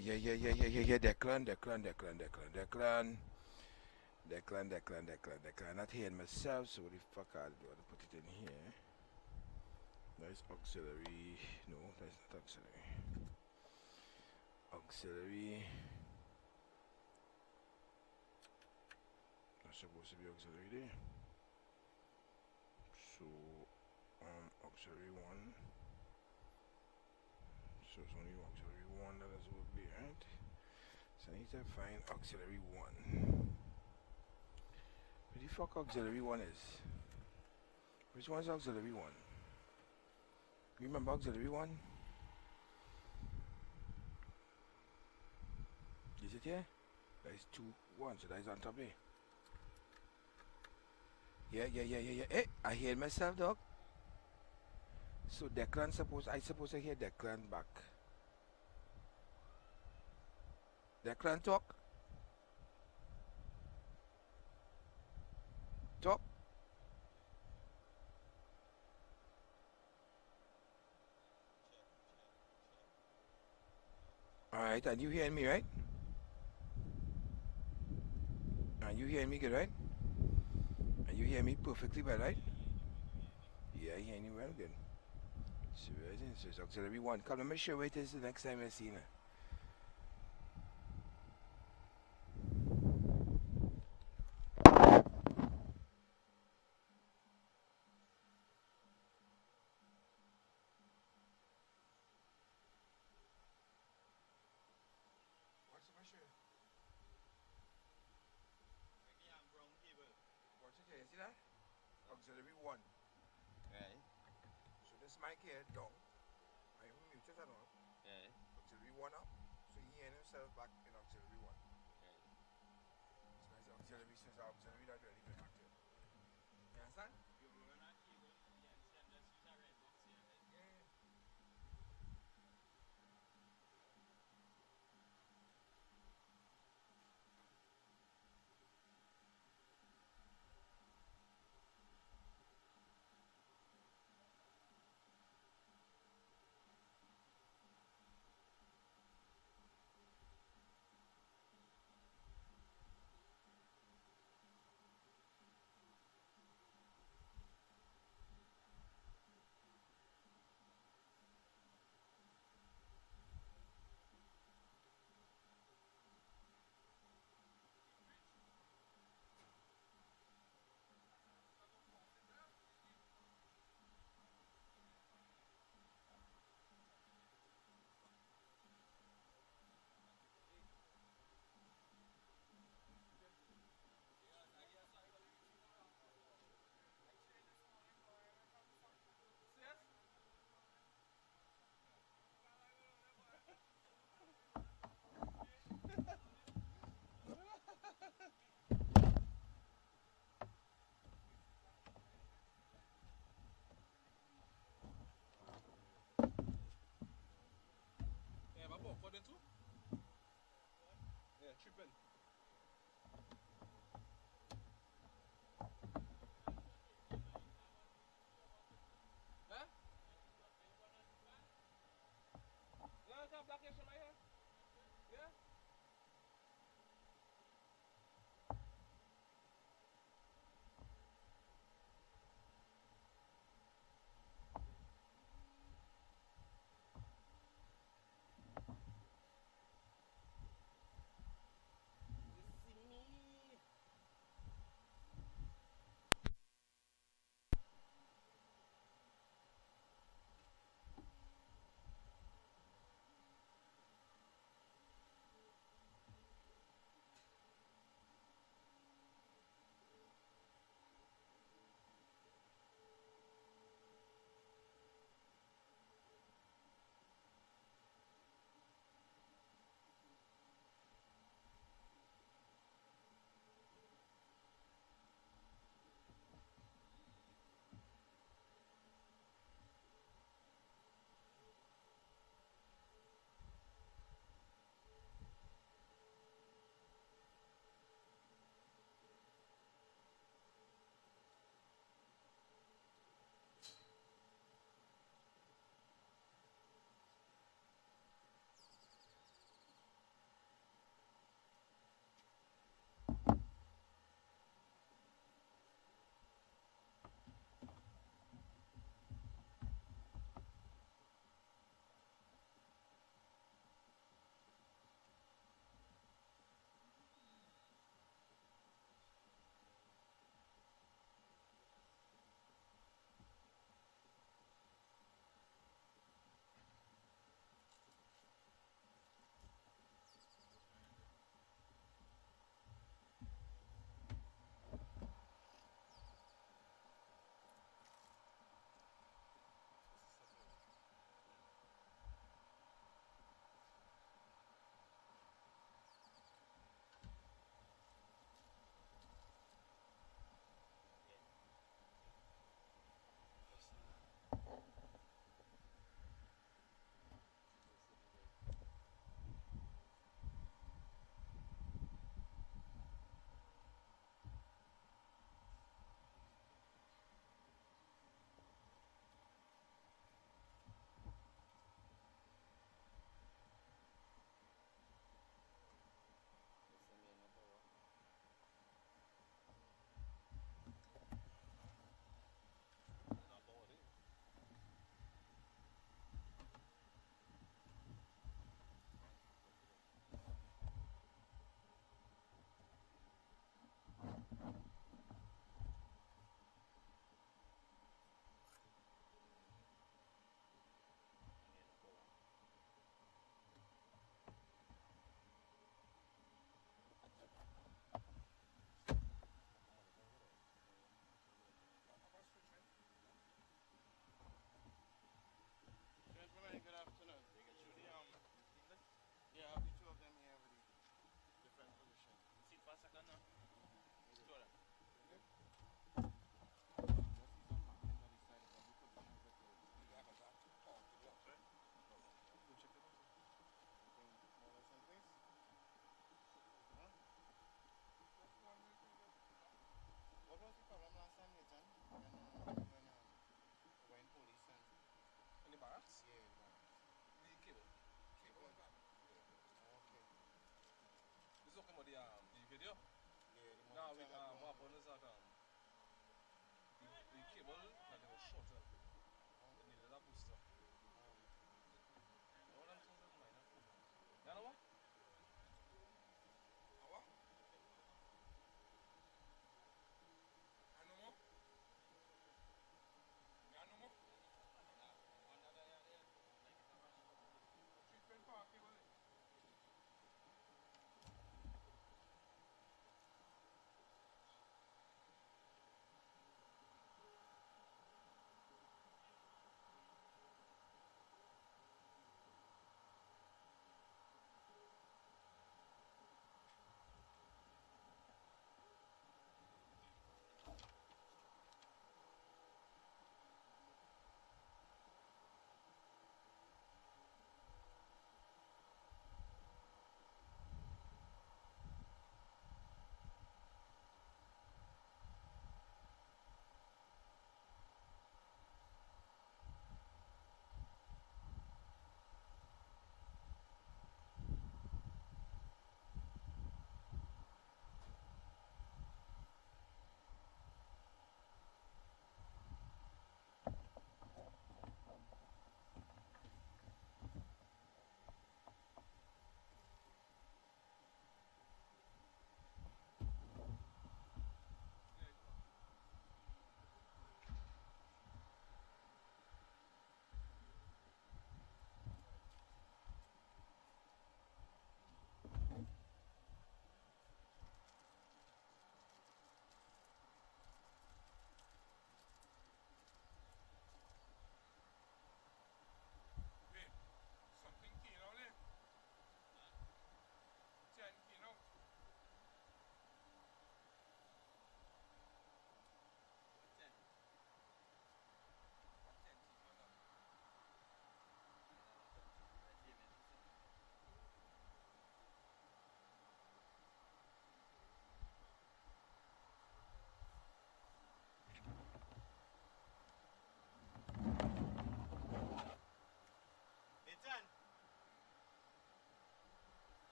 Yeah. Declan. Not here myself, so what the fuck I'll do? I'll put it in here. That's auxiliary. No, that's not auxiliary. Auxiliary. Not supposed to be auxiliary there. So, auxiliary 1. So it's only auxiliary 1 that is would be, right? So I need to find auxiliary 1. Where the fuck auxiliary 1 is? Which one's auxiliary 1? You remember auxiliary 1? Is it here? That is 2, 1, so that is on top there. Yeah. Hey, I hear myself, dog. So Declan I suppose I hear Declan back. Declan talk. Talk. Alright, and you hearing me, right? And you hearing me good, right? And you hear me perfectly well, right? Yeah, I hear you well good. So it's auxiliary 1. Come, let me show you it is the next time I see you. What's the pressure? Watch it here, see that? Auxiliary 1. Right. So this mic here down. I even mute it and all. Right. Auxiliary 1 up. So he hearing himself back in auxiliary 1. Right. So that's auxiliary, so it's auxiliary that really good back there. You understand? Yeah.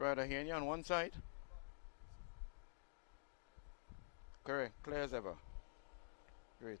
Right, I hear you on one side. Correct. Clear as ever. Great.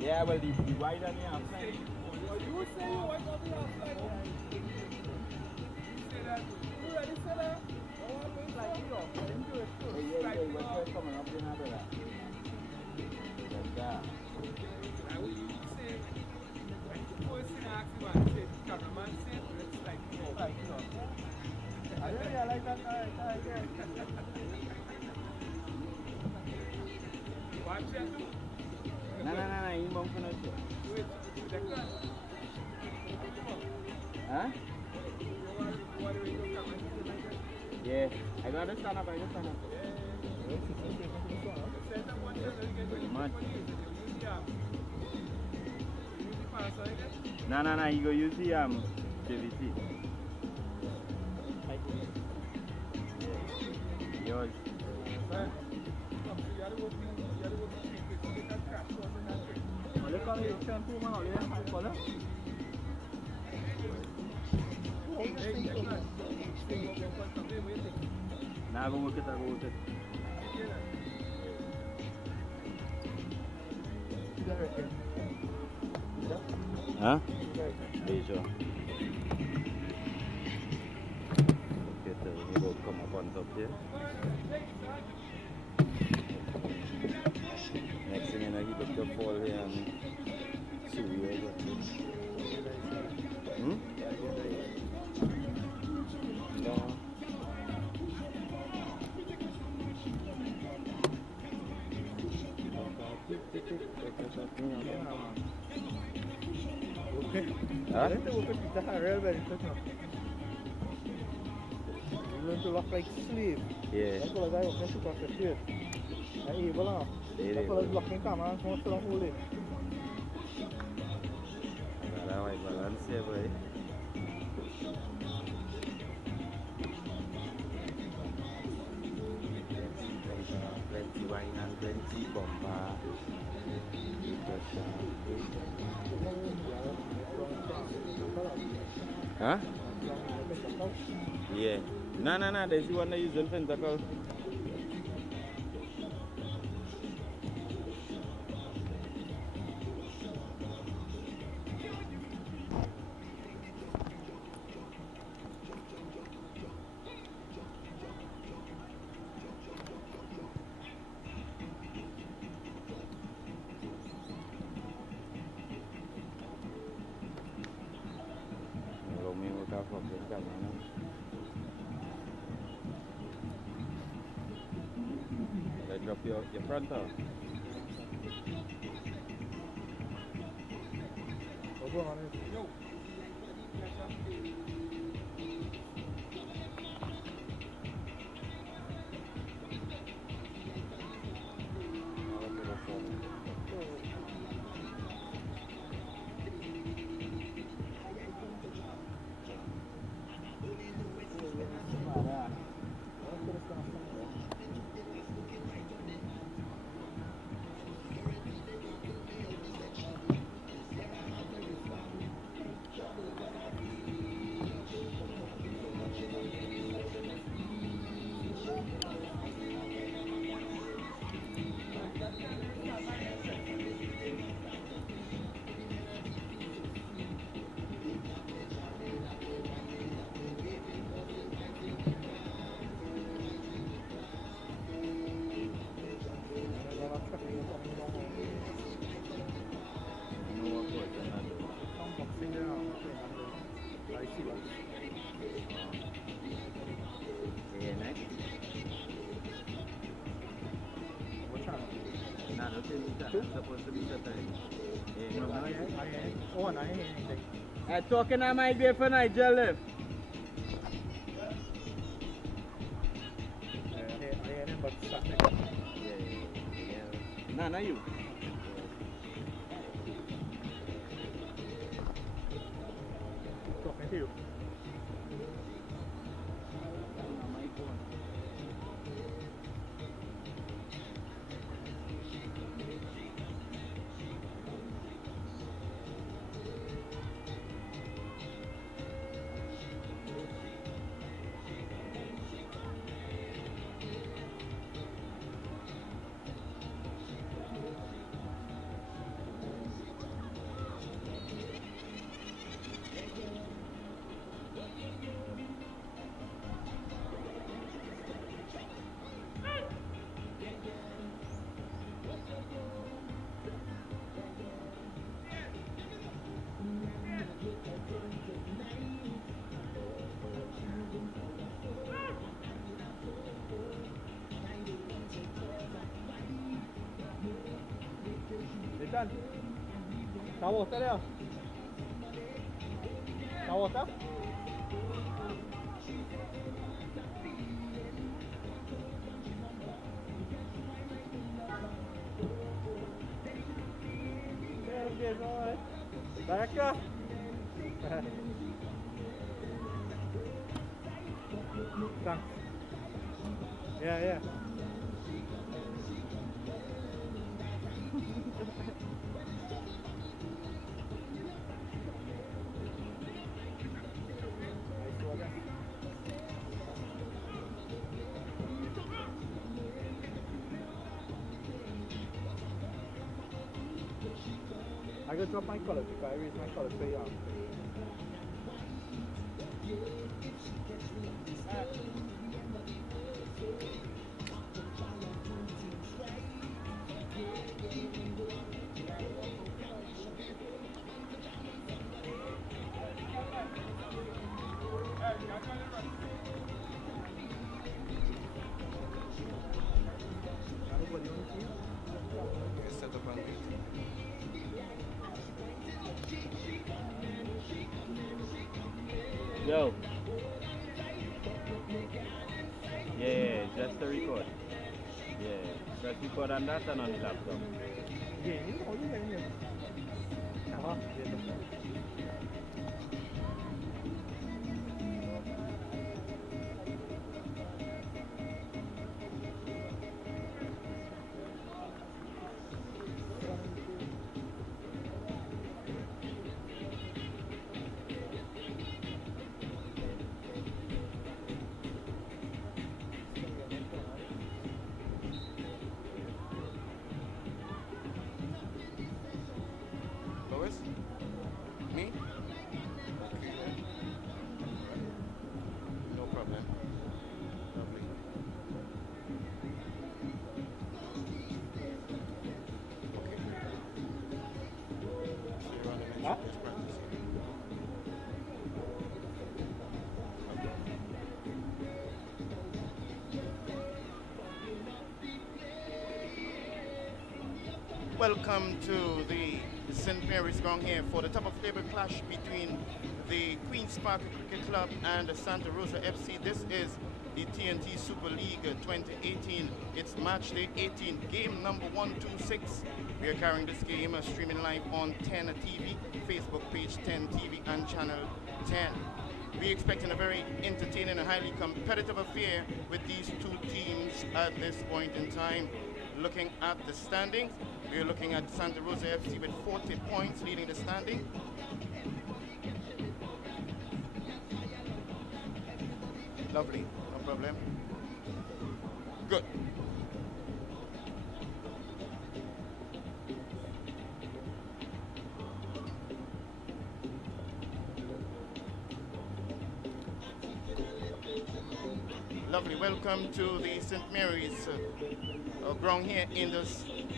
Yeah, well, the wide on the outside. You say you want something else like that. You say that. You ready, fella? Like you know, do it too. Yeah, what's coming up in after that? Like that. I would say, when the person asks you and say, cameraman said, it's like, you know. Like, you know. I really like that. Alright, yeah. Watch it too. No, you won't finish it. Wait, the gun. Huh? What do we do, cameraman? Yeah, I gotta stand up, Pretty much. No, you go use the JVC. Yours. Nah, go work it. Huh? Deja. Okay, so we go come up on top here. Next thing you know, he got to fall here and see you again. No. Huh? You learn to look like slave. Yeah. That's what I was going to talk to you. I'm able now. That's what I was looking camera. I'm going to hold it. I got my balance here, boy. Plenty wine and plenty bumper. Huh? Yeah. No, there's the one that uses Fentacle. Drop your front out. I'm talking I might be for Nigel left. No, not you. Talking to you. Sean. ¿Está water there? ¿Está water? Yes, all right. Back up. Thanks. Yeah. I gotta drop my colors because I raise my colors so young. Set up and wait. Yo. Yeah, just to record. Yeah, just record on that and on the laptop. Yeah. Lois? Me? Okay. No problem. Lovely. Okay. So you're on the next Huh? practice. Welcome to the St. Mary's ground here for the top of table clash between the Queen's Park Cricket Club and the Santa Rosa FC. This is the TNT Super League 2018. It's match day 18, game number 126. We are carrying this game streaming live on TTEN TV, Facebook page TTEN TV and channel 10. We're expecting a very entertaining and highly competitive affair with these two teams at this point in time. Looking at the standings, we're looking at Santa Rosa FC with 40 points leading the standing. Lovely, no problem. Good. Lovely, welcome to the St. Mary's ground here in the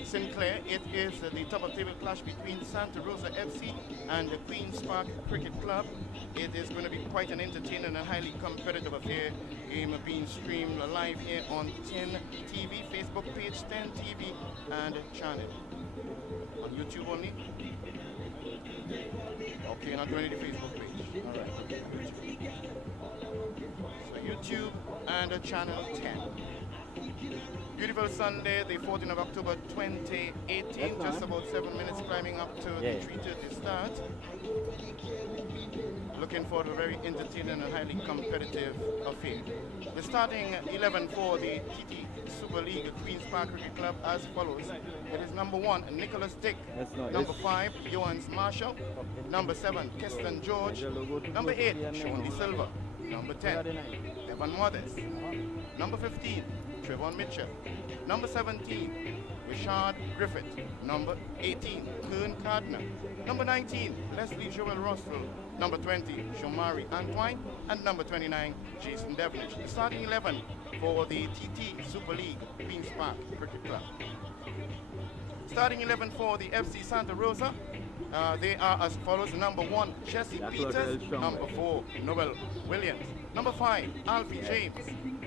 Sinclair. It is the top of table clash between Santa Rosa FC and the Queen's Park Cricket Club. It is going to be quite an entertaining and highly competitive affair. Game being streamed live here on TTEN TV, Facebook page TTEN TV and channel. On YouTube only? Okay, not going to the Facebook page. Alright. So YouTube and channel 10. Beautiful Sunday, the 14th of October 2018. Just about 7 minutes climbing up to the 3:30 start. Looking forward to a very entertaining and highly competitive affair. The starting 11 for the TT Super League Queen's Park Cricket Club as follows. It is number 1, Nicholas Dick. Number 5, Johannes Marshall. Number 7, Keston George. Number 8, Sean De Silva. Number 10, Evan Modest. Number 15, Trevon Mitchell. Number 17, Richard Griffith. Number 18, Kern Gardner. Number 19, Leslie Joel Russell. Number 20, Shomari Antoine. And number 29, Jason Devonish. The starting 11 for the TT Super League Queen's Park Cricket Club. Starting 11 for the FC Santa Rosa. They are as follows. Number 1, Jesse Peters. Number 4, Noel Williams. Number 5, Alfie James.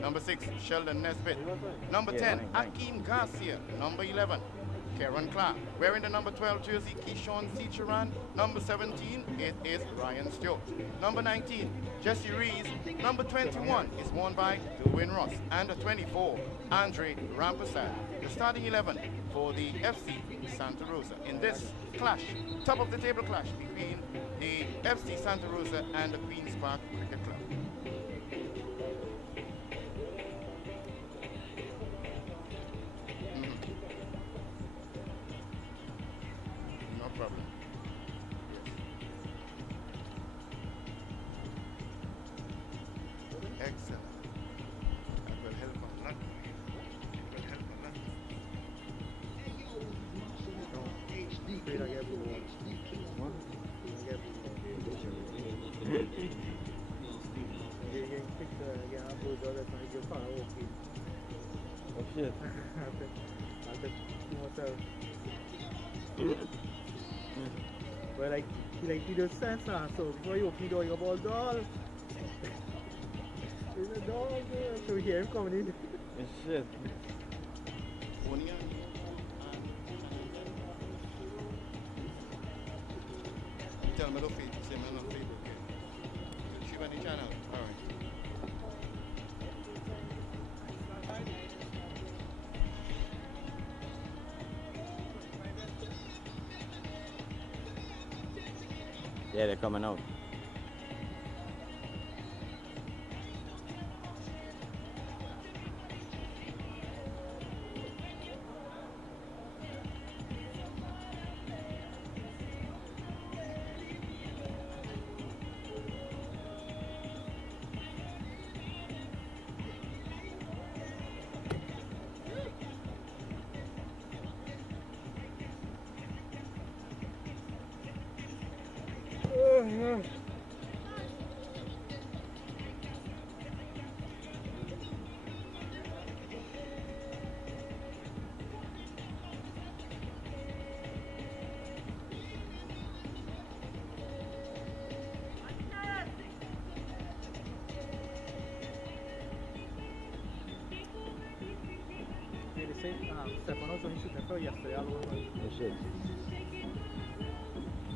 Number 6, Sheldon Nesbitt. Number 10, Akeem Garcia. Number 11, Karen Clark. Wearing the number 12 jersey, Keyshawn Cicheran. Number 17, it is Ryan Stewart. Number 19, Jesse Rees. Number 21 is worn by Dwayne Ross. And the 24, Andre Rampasad. The starting 11 for the FC Santa Rosa. In this clash, top of the table clash between the FC Santa Rosa and the Queen's Park Cricket Club. No problem. Excellent. That will help a lot. It will help a lot. Oh shit. But like, he does sense now, so before you open the door, you go, doll. There's a dog there. So we hear him coming in. Oh shit. Tell me the feed, say me on Facebook. She went the channel. All right. Yeah, they're coming out. Stefan was only shooting for yesterday alone. Oh shit.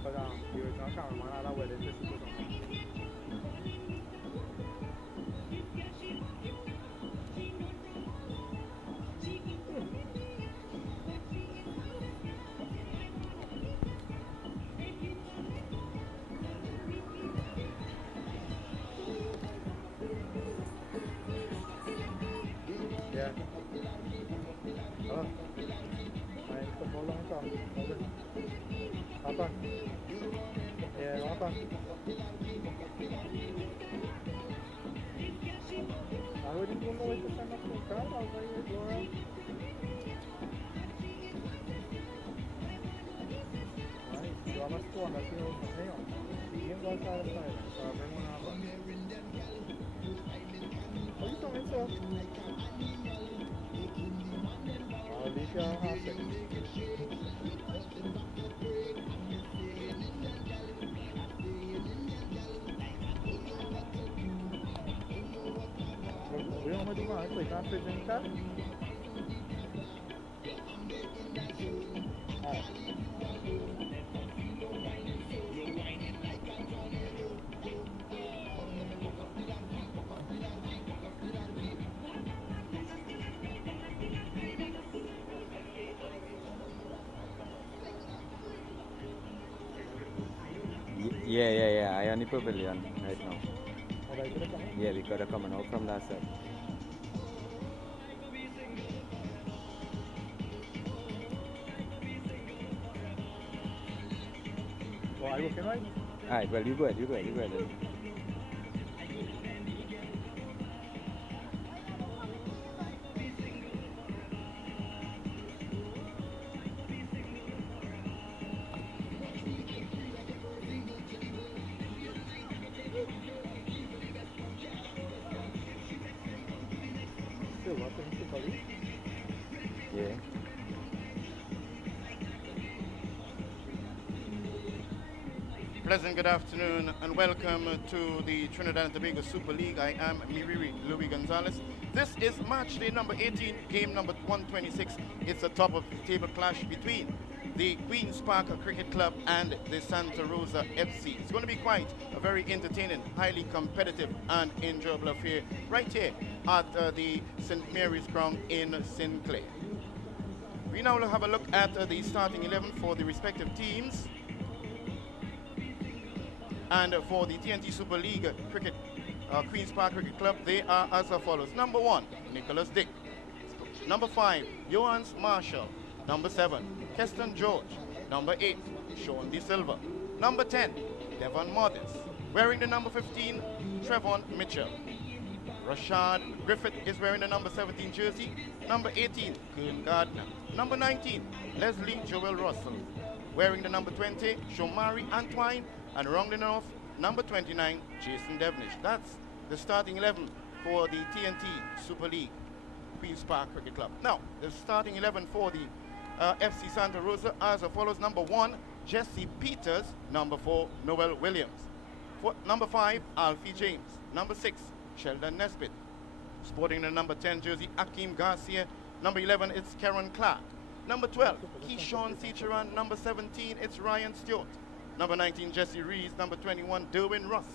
But the original cameraman had a wedding to shoot on. Yeah. Oh. Main kebolong kau. Apa? Ya, apa? Aku di puno itu sama suka apa ya orang. Ay, yo amas tu anak tu orang. Yang kau salah saya. Sabar mana apa? Oh, itu macam. Alicia Hasek. Boleh mau cuma aku ikan presenter. Yeah. I am in the pavilion right now. Yeah, because they're coming out from that side. Oh, are you okay, right? Alright, well, you go ahead. Yeah. Pleasant good afternoon and welcome to the Trinidad and Tobago Super League. I am Miriri Louis Gonzalez. This is match day number 18, game number 126. It's a top of the table clash between the Queen's Park Cricket Club and the Santa Rosa FC. It's going to be quite a very entertaining, highly competitive and enjoyable affair right here at the St. Mary's Ground in Sinclair. We now have a look at the starting 11 for the respective teams. And for the TNT Super League Cricket Queen's Park Cricket Club, they are as follows. Number 1, Nicholas Dick. Number 5, Johannes Marshall. Number 7, Keston George. Number 8, Sean De Silva. Number 10, Devon Modis. Wearing the number 15, Trevon Mitchell. Rashad Griffith is wearing the number 17 jersey. Number 18, Kern Gardner. Number 19, Leslie Joel Russell. Wearing the number 20, Shomari Antwine. And rounding off, number 29, Jason Devnish. That's the starting 11 for the TNT Super League Queen's Park Cricket Club. Now, the starting 11 for the FC Santa Rosa as follows. Number 1, Jesse Peters. Number 4, Noel Williams. Number 5, Alfie James. Number 6, Sheldon Nesbitt. Sporting the number 10 jersey, Akeem Garcia. Number 11, it's Karen Clark. Number 12, Keyshawn Seacharan. Number 17, it's Ryan Stewart. Number 19, Jesse Rees. Number 21, Derwin Ross.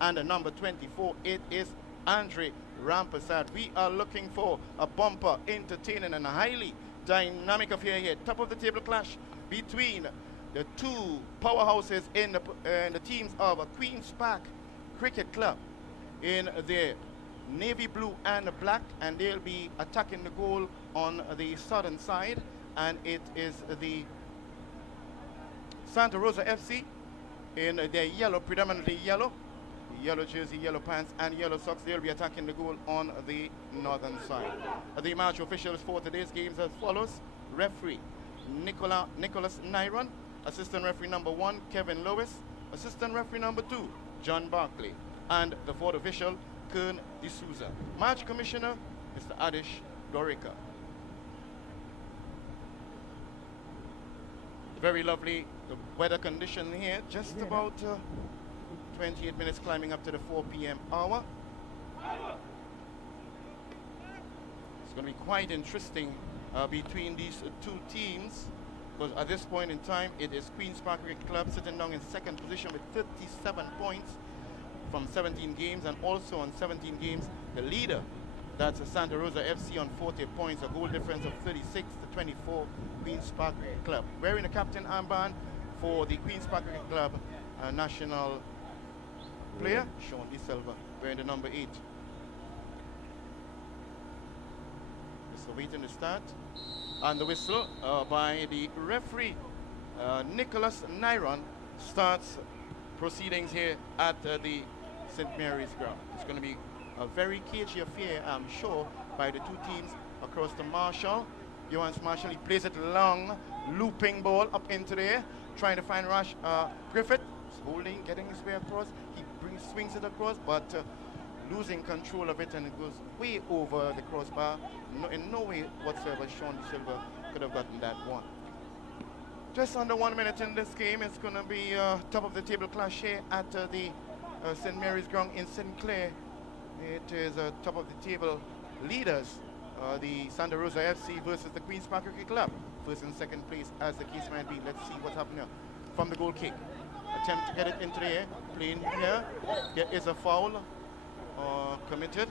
And number 24, it is Andre Rampersad. We are looking for a bumper, entertaining and highly dynamic affair here. Top of the table clash between the two powerhouses in the teams of Queen's Park Cricket Club in their navy blue and black, and they'll be attacking the goal on the southern side, and it is the Santa Rosa FC in their yellow, predominantly yellow jersey, yellow pants, and yellow socks. They'll be attacking the goal on the northern side. The match officials for today's games as follows. Referee Nicholas Nyron. Assistant referee number 1, Kevin Lewis. Assistant referee number 2, John Barkley. And the fourth official, Kern D'Souza. Match commissioner, Mr. Adish Dorica. Very lovely the weather condition here, just about 28 minutes climbing up to the 4 p.m. hour. It's going to be quite interesting between these two teams, because at this point in time it is Queen's Park Cricket Club sitting down in second position with 37 points from 17 games, and also on 17 games the leader, that's Santa Rosa FC, on 40 points, a goal difference of 36 to 24, Queen's Park Cricket Club. Wearing the captain armband for the Queen's Park Cricket Club national player, Sean De Silva, wearing the number 8. Just awaiting the start. And the whistle by the referee, Nicholas Nyron, starts proceedings here at the St. Mary's Ground. It's going to be a very cagey affair, I'm sure, by the two teams across the Marshall. Johannes Marshall, he plays it long, looping ball up into the air, trying to find Rash Griffith. Holding, getting his way across. He swings it across, but losing control of it, and it goes way over the crossbar. In no way whatsoever Sean De Silva could have gotten that one. Just under 1 minute in this game. It's going to be top of the table clash here at the St. Mary's Ground in Sinclair. It is top of the table leaders, the Santa Rosa FC versus the Queen's Park Cricket Club. First and second place, as the case might be. Let's see what's happening from the goal kick. Attempt to get it into the air, playing here. There is a foul committed.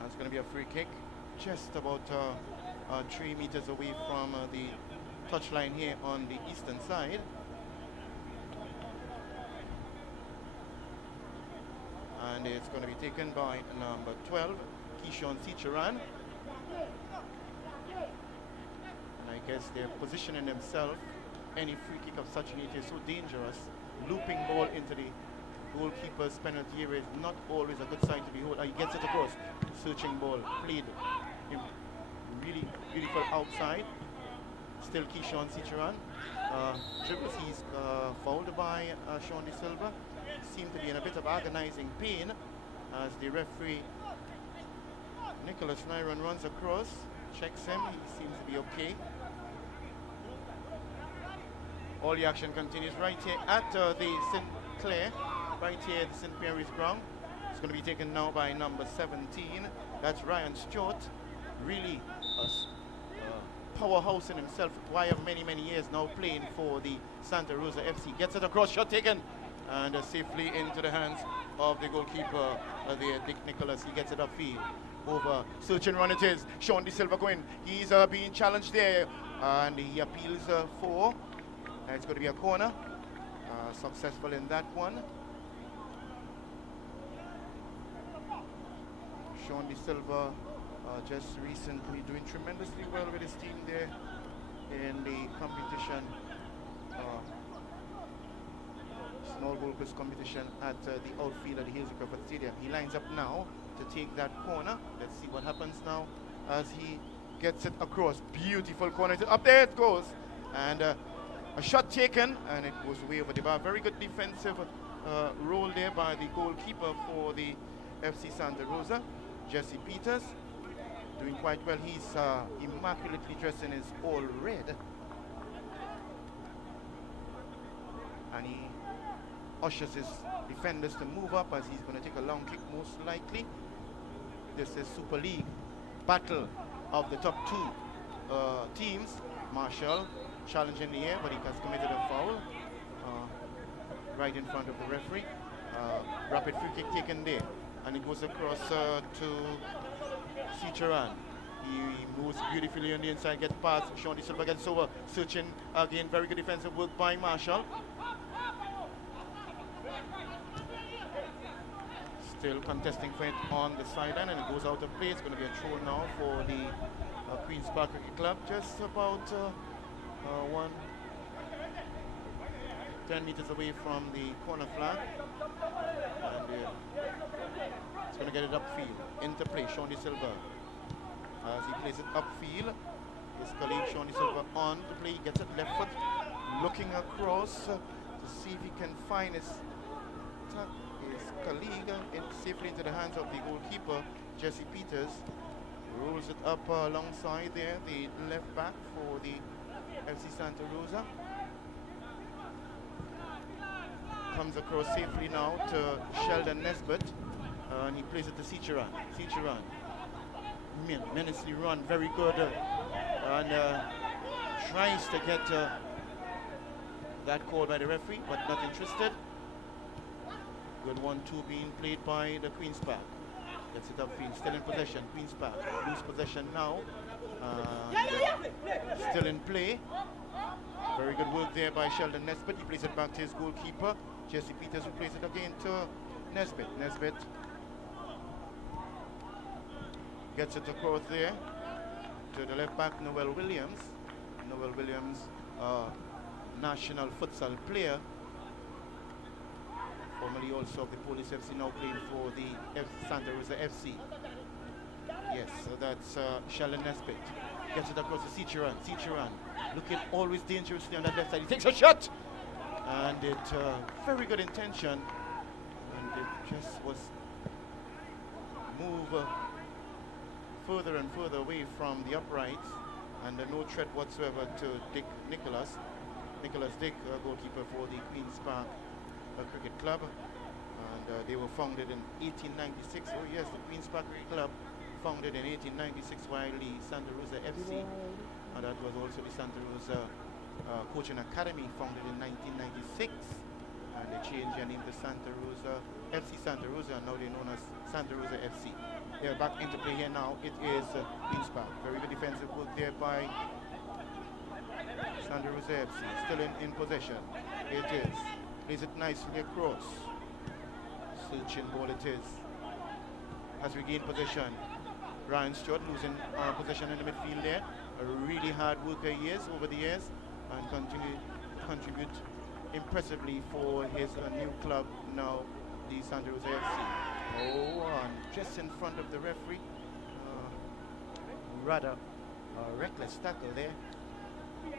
That's going to be a free kick, just about 3 meters away from the touchline here on the eastern side. And it's going to be taken by number 12, Keyshawn Seacharan. And I guess they're positioning themselves. Any free kick of such nature is so dangerous. Looping ball into the goalkeeper's penalty area is not always a good sign to behold. He gets it across. Searching ball played really beautiful outside. Still Keyshawn Seacharan. Dribbles, he's fouled by Sean De Silva. Seemed to be in a bit of agonizing pain as the referee Nicholas Nyron runs across, checks him. He seems to be okay. All the action continues right here at the St. Clair, right here at the St. Mary's Ground. It's going to be taken now by number 17. That's Ryan Stewart. Really a powerhouse in himself. Why have many years now playing for the Santa Rosa FC. Gets it across, shot taken, and safely into the hands of the goalkeeper there, Dick Nicholas. He gets it upfield. Over, search and run it is. Sean De Silva going. He's being challenged there, and he appeals for. It's going to be a corner. Successful in that one. Sean De Silva just recently doing tremendously well with his team there in the competition, small goalpost competition at the outfield at the Hills Crawford Stadium. He lines up now to take that corner. Let's see what happens now as he gets it across. Beautiful corner. Up there it goes. And a shot taken, and it goes way over the bar. Very good defensive role there by the goalkeeper for the FC Santa Rosa, Jesse Peters. Doing quite well. He's immaculately dressed in his all red. And he ushers his defenders to move up as he's going to take a long kick most likely. This is Super League battle of the top two teams. Marshall challenging the air, but he has committed a foul right in front of the referee. Rapid free kick taken there, and it goes across to Cicheran. He moves beautifully on the inside, gets past. Sean De Silva gets over, searching again. Very good defensive work by Marshall. Still contesting for it on the sideline, and it goes out of play. It's going to be a throw now for the Queen's Park Cricket Club, just about 10 meters away from the corner flag. And it's going to get it upfield. Into play, Sean De Silva. As he plays it upfield, his colleague Sean De Silva on to play. He gets it left foot, looking across to see if he can find his colleague safely into the hands of the goalkeeper, Jesse Peters. Rolls it up alongside there, the left back for the FC Santa Rosa. Comes across safely now to Sheldon Nesbitt, and he plays it to Cicheran. Cicheran, menacingly run, very good, and tries to get that call by the referee, but not interested. Good 1-2 being played by the Queen's Park. Gets it upfield, still in possession. Queen's Park lose possession now. Still in play. Very good work there by Sheldon Nesbitt. He plays it back to his goalkeeper, Jesse Peters, who plays it again to Nesbitt. Nesbitt gets it across there to the left back, Noel Williams. Noel Williams, national futsal player, formerly also of the Police FC, now playing for the Santa Rosa FC. Yes, so that's Sheldon Nesbitt. Gets it across to Cicheran. Cicheran looking always dangerously on that left side. He takes a shot, and it very good intention, and it just was move further and further away from the uprights, and no threat whatsoever to Dick Nicholas. Nicholas Dick, goalkeeper for the Queen's Park Cricket Club, and they were founded in 1896. Oh yes, the Queen's Park Cricket Club, founded in 1896, while the Santa Rosa FC, and that was also the Santa Rosa Coaching Academy, founded in 1996, and they changed their name to Santa Rosa FC Santa Rosa, and now they're known as Santa Rosa FC. They're back into play here now. It is Queen's Park. Very good defensive work there by Santa Rosa FC. Still in possession. It is. Plays it nicely across. Searching ball it is. As we gain possession, Ryan Stewart losing possession in the midfield there. A really hard worker he is over the years, and continue to contribute impressively for his new club now, the Santa Rosa FC. Oh, and just in front of the referee, rather reckless tackle there. And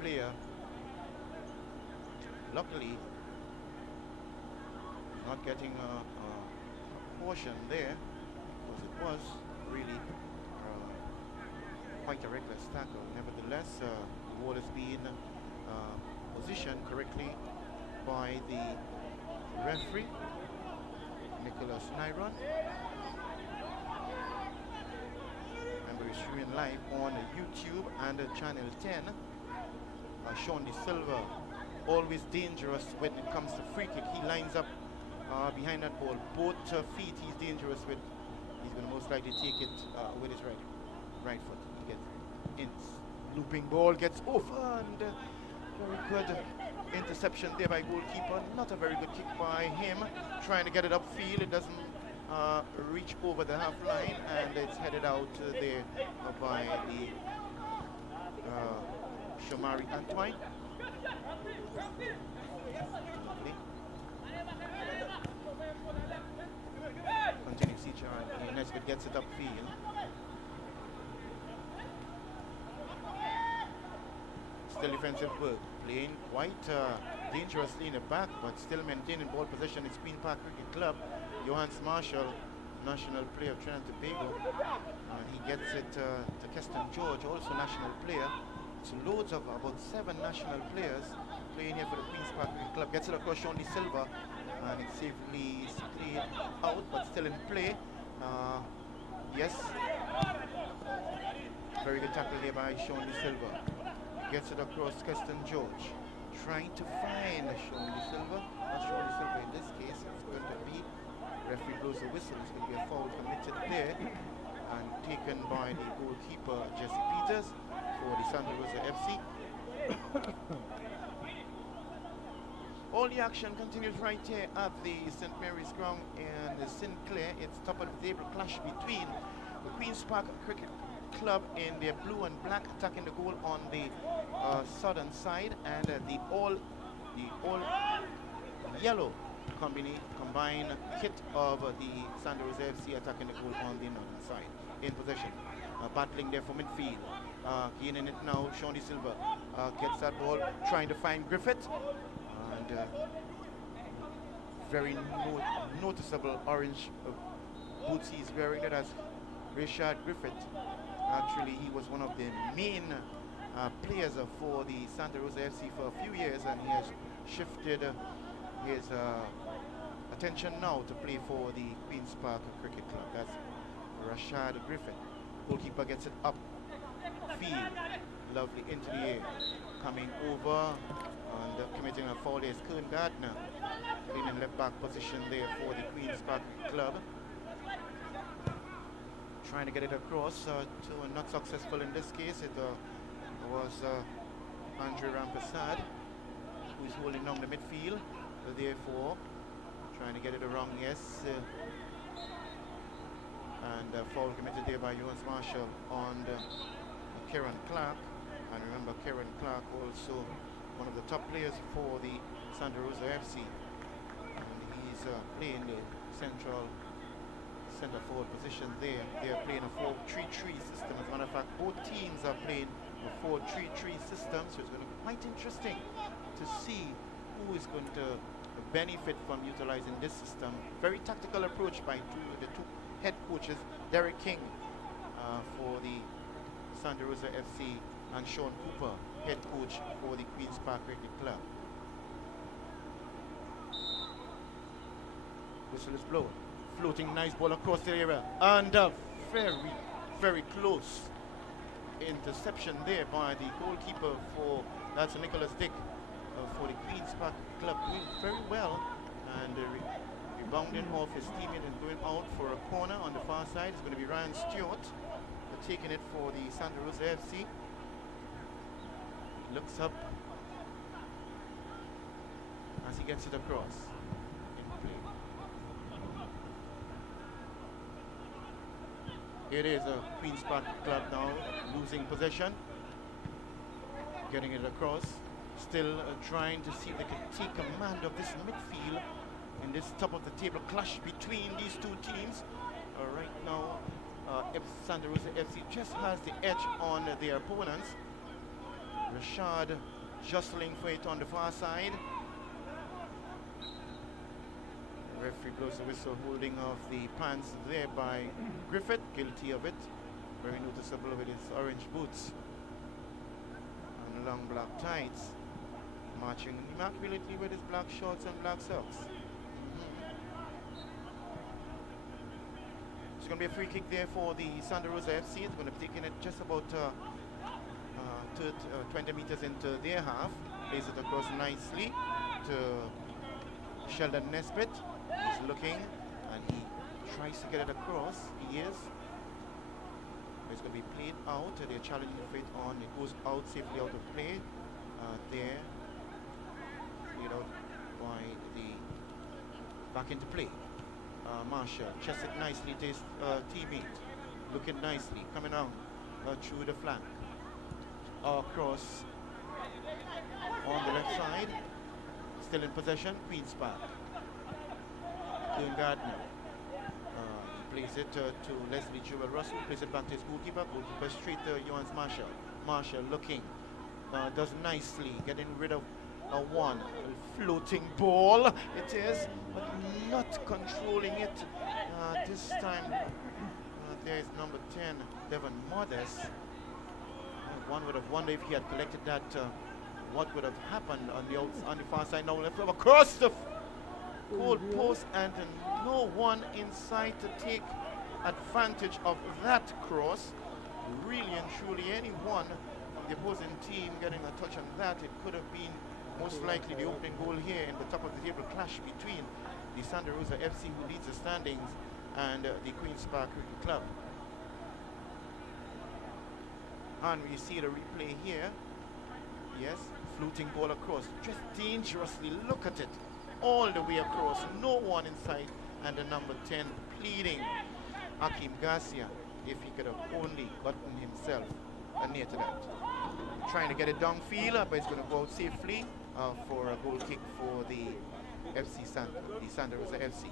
player, luckily, not getting a portion there, because it was really quite a reckless tackle. Nevertheless, the ball is being positioned correctly by the referee, Nicholas Nyron. Remember, we're streaming live on YouTube and Channel 10. Sean De Silva, always dangerous when it comes to free kick. He lines up behind that ball. Both feet he's dangerous with. He's going to most likely take it with his right foot. He gets in. Looping ball gets over, and very good interception there by goalkeeper. Not a very good kick by him. Trying to get it upfield. It doesn't reach over the half line, and it's headed out there by the Shamari Antoine. Continues CHR. Nesbitt gets it upfield. Still defensive work. Playing quite dangerously in the back, but still maintaining ball possession. It's Queen Park Cricket Club. Johannes Marshall, national player of Trinidad and Tobago. And he gets it to Keston George, also national player. It's loads of about 7 national players playing here for the Queen's Park Cricket Club. Gets it across Sean De Silva, and it's safely played out, but still in play. Yes. Very good tackle here by Sean De Silva. Gets it across Keston George. Trying to find Sean De Silva. Not Sean De Silva in this case. It's going to be, referee blows the whistle. It's going to be a foul committed there, and taken by the goalkeeper Jesse Peters for the Santa Rosa FC. All the action continues right here at the St. Mary's ground in Sinclair. It's top of the table clash between the Queen's Park Cricket Club in their blue and black, attacking the goal on the southern side, and the all yellow combined kit of the Santa Rosa FC attacking the goal on the northern side. In possession, battling there for midfield. Gaining it now, Sean De Silva gets that ball, trying to find Griffith, and very noticeable orange boots he's wearing. That as Richard Griffith. Actually, he was one of the main players for the Santa Rosa FC for a few years, and he has shifted his attention now to play for the Queen's Park Cricket Club. That's Rashad Griffith. Goalkeeper gets it up field, lovely into the air, coming over and committing a foul. There's Kern Gardner playing in left back position there for the Queen's Park Club. Trying to get it across to not successful in this case. It was Andre Rampasad who's holding down the midfield. Therefore, trying to get it around, yes. And foul committed there by Johannes Marshall on Kieran Clark. And remember, Kieran Clark also one of the top players for the Santa Rosa FC. And he's playing the centre forward position there. They are playing a 4-3-3 system. As a matter of fact, both teams are playing a 4-3-3 system, so it's going to be quite interesting to see who is going to benefit from utilizing this system. Very tactical approach by the two head coaches, Derek King for the Santa Rosa FC and Sean Cooper, head coach for the Queen's Park Cricket Club. Whistle is blown. Floating nice ball across the area, and very close interception there by the goalkeeper for that's Nicholas Dick for the Queen's Park Club, doing very well, and rebounding off his teammate and going out for a corner on the far side. It's going to be Ryan Stewart taking it for the Santa Rosa FC. Looks up as he gets it across. It is a Queen's Park Club now losing possession, getting it across, still trying to see if they can take command of this midfield in this top of the table clash between these two teams. Right now, Santa Rosa FC just has the edge on their opponents. Rashad jostling for it on the far side. Referee blows the whistle, holding off the pants there by Griffith, guilty of it. Very noticeable with his orange boots and long black tights. Marching immaculately with his black shorts and black socks. It's going to be a free kick there for the Santa Rosa FC. It's going to be taking it just about 20 meters into their half. Plays it across nicely to Sheldon Nesbitt. He's looking and he tries to get it across. He is. It's going to be played out. They're challenging for it on. It goes out safely out of play. There. Played out by the back into play. Marshall chests it nicely to his teammate. Looking nicely. Coming out through the flank. Cross on the left side. Still in possession. Queen's Park. Gardner. He plays it to Leslie Jewel Russell. Plays it back to his goalkeeper. Goalkeeper straight to Johannes Marshall. Marshall looking. Does nicely. Getting rid of a floating ball. It is, but not controlling it. This time, there is number 10, Devon Modest. One would have wondered if he had collected that, what would have happened on the far side. Now left across the goal post, and no one inside to take advantage of that cross. Really and truly, anyone from the opposing team getting a touch on that, it could have been most likely the opening goal here in the top of the table clash between the Santa Rosa FC, who leads the standings, and the Queen's Park Cricket Club. And we see the replay here. Yes, floating ball across, just dangerously. Look at it, all the way across, no one inside, and the number 10 pleading, Akeem Garcia, if he could have only gotten himself near to that. Trying to get it downfield, but it's going to go out safely for a goal kick for the Santa Rosa FC.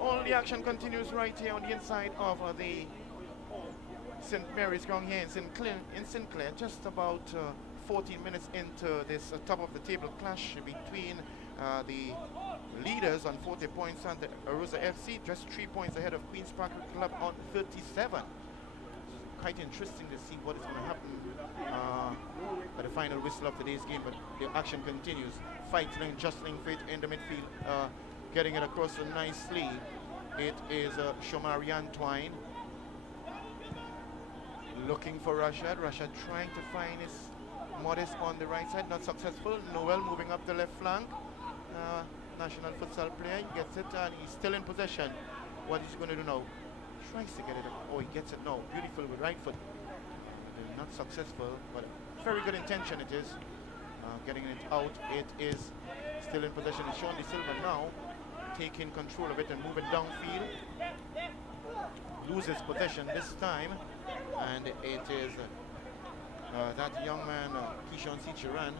All the action continues right here on the inside of the St. Mary's ground here in Sinclair. Just about 14 minutes into this top of the table clash between the leaders on 40 points, Santa Rosa FC, just 3 points ahead of Queen's Park Club on 37. Quite interesting to see what is going to happen by the final whistle of today's game, but the action continues. Fighting, jostling for it in the midfield, getting it across so nicely. It is Shomari Antoine looking for Rashad. Rashad trying to find his Modest on the right side, not successful. Noel moving up the left flank. National futsal player, he gets it and he's still in possession. What is he going to do now? Tries to get it. Oh, he gets it now. Beautiful with right foot. Not successful, but very good intention it is. Getting it out. It is still in possession. It's Sean De Silva now taking control of it and moving downfield. Loses possession this time, and it is that young man, Keyshawn Cicheran,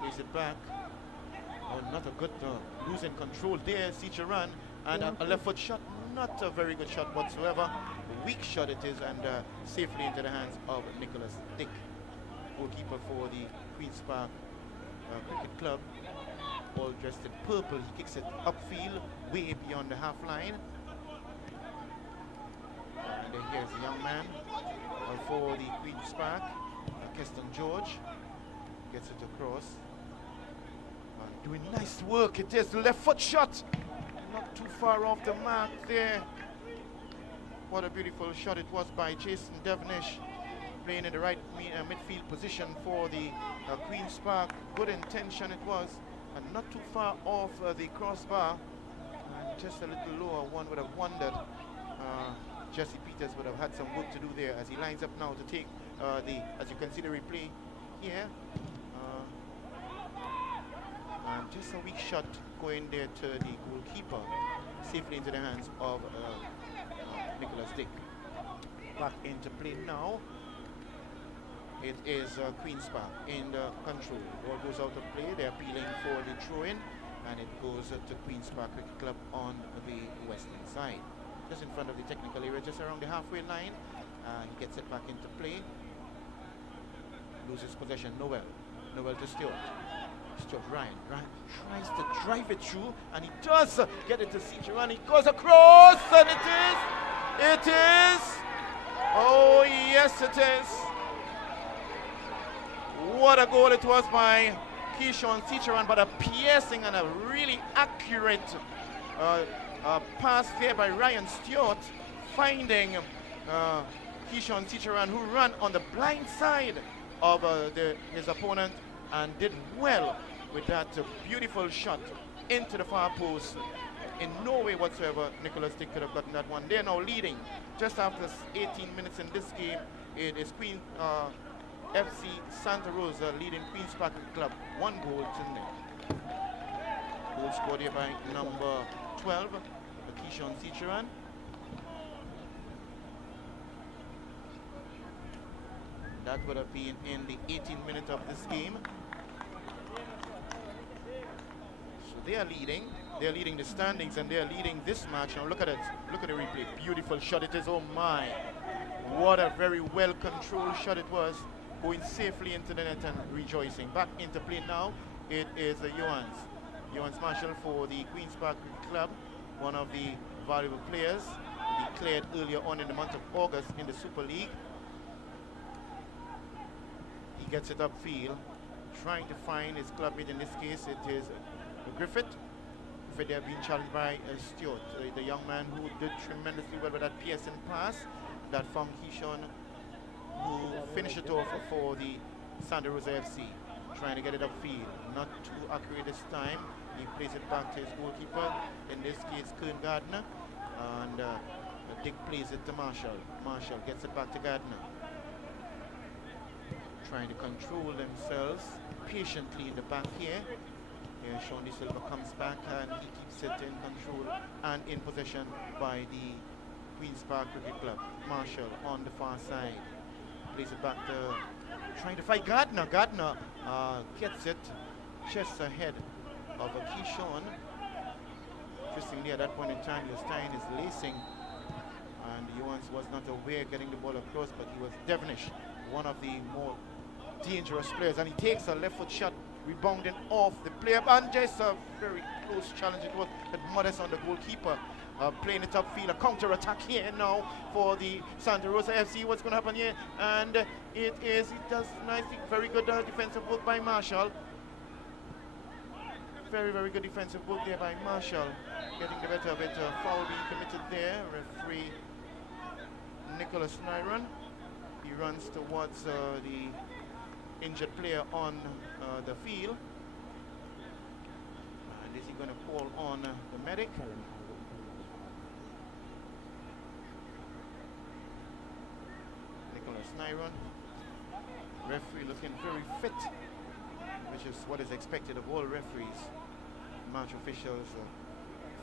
plays it back. Oh, not a good losing control there, Cicheran, and a left foot shot. Not a very good shot whatsoever. Weak shot it is, and safely into the hands of Nicholas Dick, goalkeeper for the Queen's Park Cricket Club. All dressed in purple. He kicks it upfield, way beyond the half line. And then here's the young man for the Queen's Park, Keston George. Gets it across. Doing nice work. It is the left foot shot. Not too far off the mark there. What a beautiful shot it was by Jason Devenish, playing in the right midfield position for the Queen's Park. Good intention it was, and not too far off the crossbar. Just a little lower, one would have wondered. Jesse Peters would have had some work to do there as he lines up now to take as you can see the replay here. Just a weak shot going there to the goalkeeper, safely into the hands of Nicholas Dick. Back into play now. It is Queen's Park in the control. Ball goes out of play. They're appealing for the throw-in, and it goes to Queen's Park Cricket Club on the western side. Just in front of the technical area, just around the halfway line. He gets it back into play. Loses possession. Noel to Stewart. Stuart Ryan tries to drive it through, and he does get it to Cicheran. He goes across, and it is, oh yes it is. What a goal it was by Keyshawn Cicheran, but a piercing and a really accurate pass there by Ryan Stewart, finding Keyshawn Teacheran, who ran on the blind side of his opponent and did well with that beautiful shot into the far post. In no way whatsoever Nicholas Dick could have gotten that one. They're now leading just after 18 minutes in this game. It is Queen FC Santa Rosa leading Queen's Park Club 1 goal to nil. Goal scored here by number 12, Keyshawn Teacheran. That would have been in the 18th minute of this game. So they are leading. They're leading the standings and they're leading this match. Now look at it. Look at the replay. Beautiful shot it is. Oh my. What a very well controlled shot it was. Going safely into the net and rejoicing. Back into play now. It is Johannes Marshall for the Queen's Park Club. One of the valuable players declared earlier on in the month of August in the Super League. He gets it upfield, trying to find his clubmate. In this case, it is Griffith. They have been challenged by Stewart, the young man who did tremendously well with that Pearson pass that from Keyshawn, who finished it off for the Santa Rosa FC, trying to get it upfield. Not too accurate this time. He plays it back to his goalkeeper, in this case Kern Gardner, and Dick plays it to Marshall. Marshall gets it back to Gardner. Trying to control themselves patiently in the back here. Sean De Silva comes back and he keeps it in control and in possession by the Queen's Park Cricket Club. Marshall on the far side. Plays it back to trying to fight Gardner. Gardner gets it just ahead of Keyshawn. Interestingly, at that point in time, he was tying his lacing and Johannes was not aware getting the ball across, but he was Devonish, one of the more dangerous players, and he takes a left foot shot, rebounding off the player, and just a very close challenge. It was modest on the goalkeeper, playing it upfield. A counter attack here now for the Santa Rosa FC. What's going to happen here? And it does nicely, very good defensive work by Marshall. Very, very good defensive work there by Marshall, getting the better of it. Foul being committed there. Referee Nicholas Nyron. He runs towards the injured player on the field. And is he going to call on the medic? Nicholas Nyron. Referee looking very fit, which is what is expected of all referees, match officials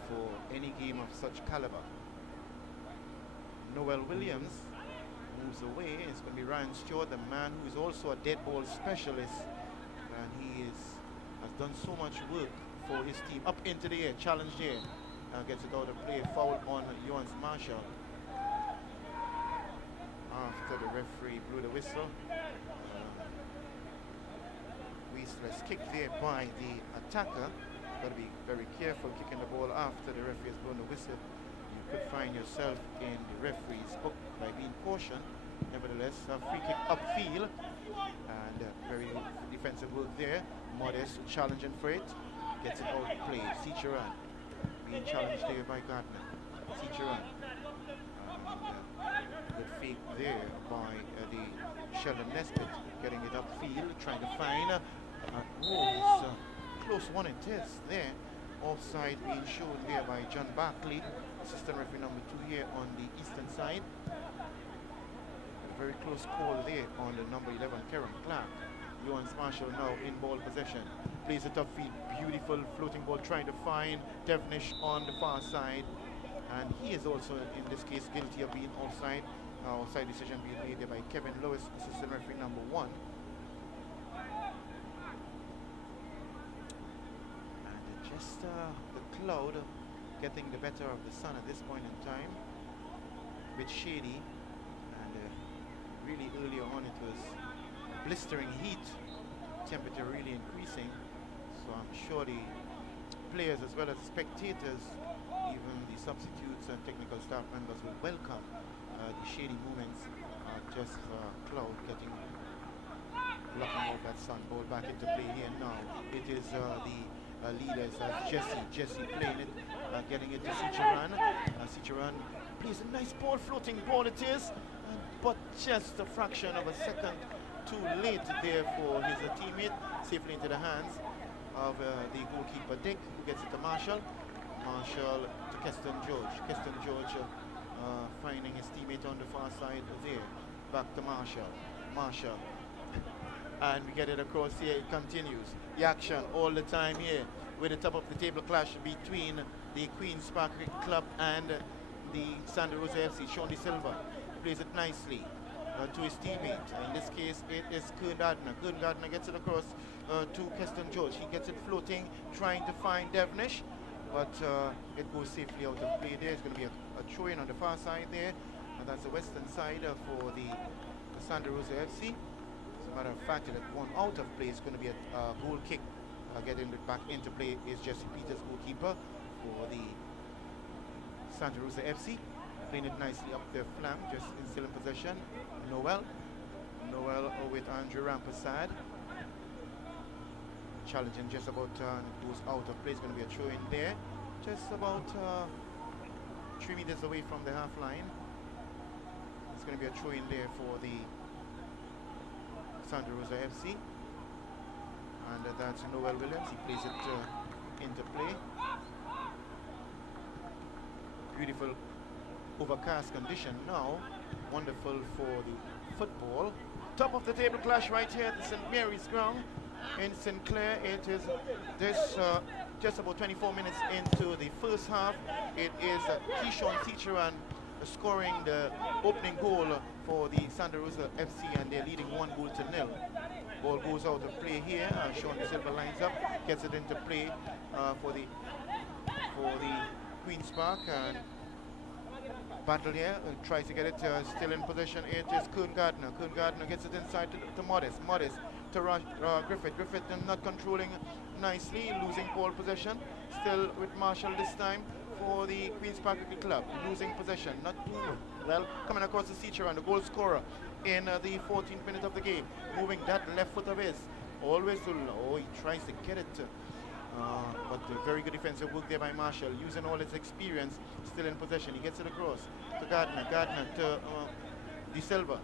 for any game of such caliber. Noel Williams moves away. It's going to be Ryan Stewart, the man who is also a dead ball specialist, and he has done so much work for his team. Up into the air, challenge there, gets it out of play. Foul on Johannes Marshall. After the referee blew the whistle, Weasler's kick there by the attacker. Got to be very careful kicking the ball after the referee has blown the whistle. You could find yourself in the referee's book by being cautioned. Nevertheless, a free kick upfield and very defensive work there. Modest challenging for it. Gets it out of play. Teacheran being challenged there by Gardner. Teacheran. Good fake there by the Sheldon Nesbitt. Getting it upfield, trying to find. It's a close one it is there. Offside being shown there by John Barkley, assistant referee number 2 here on the eastern side. A very close call there on the number 11, Karen Clark. Johannes Marshall now in ball possession. Plays it upfield, beautiful floating ball, trying to find Devonish on the far side. And he is also, in this case, guilty of being offside. Offside decision being made there by Kevin Lewis, assistant referee number 1. Just the cloud getting the better of the sun at this point in time. A bit shady, and really earlier on it was blistering heat, temperature really increasing. So I'm sure the players as well as spectators, even the substitutes and technical staff members will welcome the shady moments. Just cloud blocking out that sun. Ball back into play here now. It is the leaders as Jesse playing it, getting it to Cicheran. Cicheran plays a nice ball, floating ball it is, but just a fraction of a second too late there for his teammate, safely into the hands of the goalkeeper Dick, who gets it to Marshall. Marshall to Keston George. Keston George finding his teammate on the far side there. Back to Marshall. Marshall. And we get it across here. It continues. The action all the time here with the top of the table clash between the Queen's Park Cricket Club and the Santa Rosa FC. Sean De Silva plays it nicely to his teammate. In this case, it is Kern Gardner. Kern Gardner gets it across to Keston George. He gets it floating, trying to find Devnish, but it goes safely out of play there. It's going to be a throw-in on the far side there, and that's the western side for the Santa Rosa FC. As a matter of fact, that one out of play is going to be a goal kick. Getting it back into play is Jesse Peters, goalkeeper for the Santa Rosa FC. Playing it nicely up the flank, just still in possession. Noel with Andrew Rampasad. Challenging just about goes out of play. It's going to be a throw in there. Just about 3 meters away from the half line. It's going to be a throw in there for the Santa Rosa FC. And that's Noel Williams. He plays it into play. Beautiful overcast condition now. Wonderful for the football. Top of the table clash right here at the St. Mary's ground in St. Clair. It is this just about 24 minutes into the first half. It is Keyshawn Cicheran scoring the opening goal for the Santa Rosa FC, and they're leading 1-0. Ball goes out of play here. Sean De Silva lines up, gets it into play for the Queen's Park, and battle here, tries to get it still in possession. It is Kern Gardner. Kern Gardner gets it inside to Modest. Modest to Griffith. Griffith not controlling nicely, losing ball possession. Still with Marshall this time for the Queen's Park Cricket Club. Losing possession, not well, coming across the Cicheran, the goal scorer in the 14th minute of the game. Moving that left foot of his, always too low. He tries to get it, but very good defensive work there by Marshall, using all his experience. Still in possession, he gets it across to Gardner. Gardner to De Silva.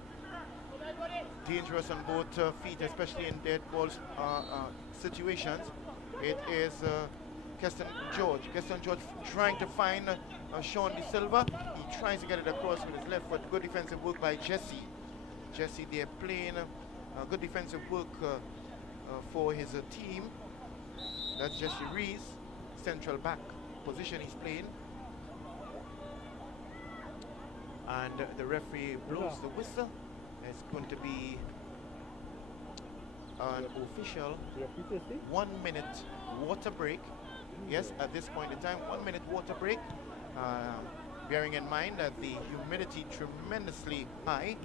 Dangerous on both feet, especially in dead ball situations. It is Keston George. Keston George trying to find Sean De Silva. He tries to get it across with his left foot. Good defensive work by Jesse. Jesse there playing good defensive work for his team. That's Jesse Rees, central back position he's playing. And the referee blows the whistle. It's going to be an official 1 minute water break. Yes, at this point in time, 1 minute water break. Bearing in mind that the humidity tremendously high.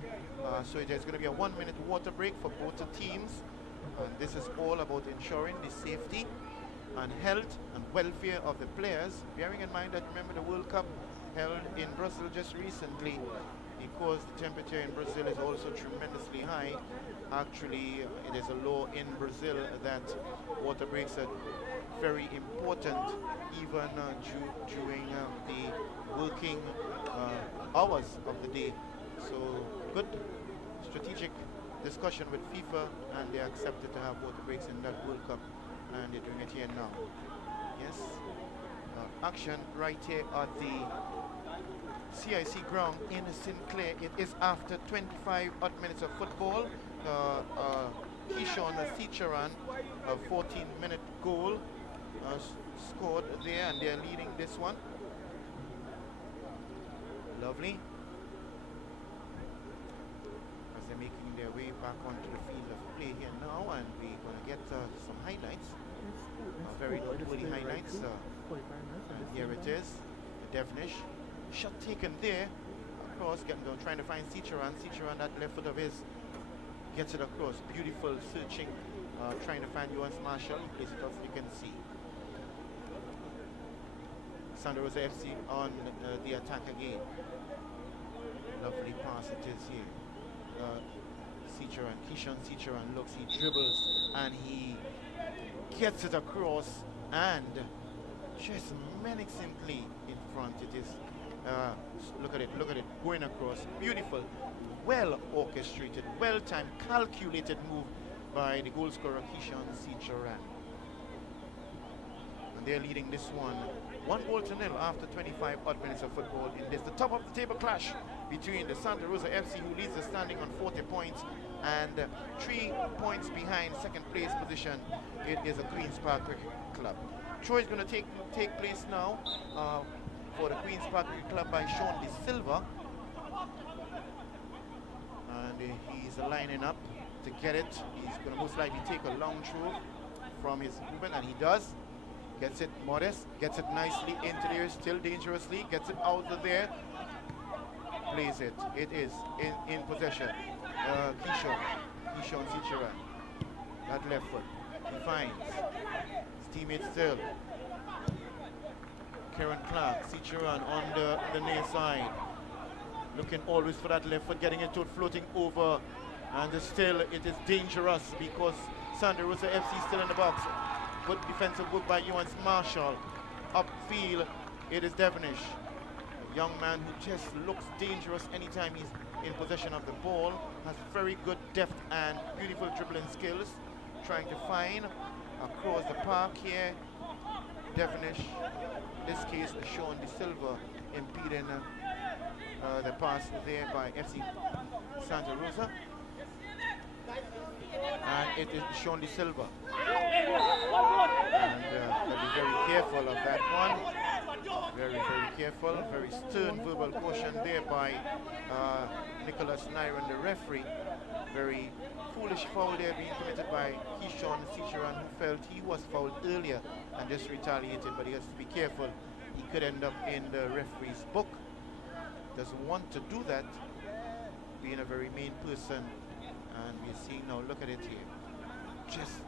So there's going to be a 1 minute water break for both the teams. And this is all about ensuring the safety and health and welfare of the players. Bearing in mind that, remember, the World Cup held in Brazil just recently, because the temperature in Brazil is also tremendously high. Actually, it is a law in Brazil that water breaks are very important, even during the working hours of the day. So good strategic discussion with FIFA, and they accepted to have water breaks in that World Cup, and they're doing it here now. Yes, action right here at the CIC ground in St. Clair. It is after 25 odd minutes of football. Keyshawn Cicheran, a 14-minute goal scored there, and they're leading this one. Lovely. As they're making their way back onto the field of play here now, and we're going to get some highlights, very noteworthy highlights. And here it is, the Devnish. Shot taken there, across, trying to find Cicheran. Cicheran, that left foot of his, gets it across. Beautiful searching, trying to find Johannes Marshall. Plays it off, you can see. Santa Rosa FC on the attack again. Lovely pass it is here. Cicheran, Keyshawn Cicheran looks, he dribbles, and he gets it across and just menacingly in front. It is, look at it, going across. Beautiful, well orchestrated, well timed, calculated move by the goal scorer Keyshawn Cicheran. And they're leading this one 1-0 after 25 odd minutes of football in this. The top of the table clash between the Santa Rosa FC, who leads the standing on 40 points, and 3 points behind second place position. It is a Queen's Park Cricket Club. Throw is going to take place now for the Queen's Park Cricket Club by Sean De Silva. And he's lining up to get it. He's going to most likely take a long throw from his movement, and he does. Gets it modest, gets it nicely into there, still dangerously, gets it out of there. Plays it. It is in possession. Keyshawn Cicheran. That left foot. He finds his teammate still. Karen Clark, Cicheran on the near side. Looking always for that left foot, getting it to it, floating over. And still it is dangerous because Santa Rosa FC still in the box. Good defensive work by Ewan Marshall. Upfield, it is Devonish. A young man who just looks dangerous anytime he's in possession of the ball. Has very good depth and beautiful dribbling skills. Trying to find across the park here. Devonish, in this case Sean De Silva, impeding the pass there by FC Santa Rosa. And it is Sean De Silva. And gotta be very careful of that one. Very, very careful. Very stern verbal caution there by Nicholas Nyron, the referee. Very foolish foul there being committed by Keyshawn Cicheran, who felt he was fouled earlier and just retaliated, but he has to be careful. He could end up in the referee's book. Doesn't want to do that, being a very mean person. And we're seeing now, look at it here. Just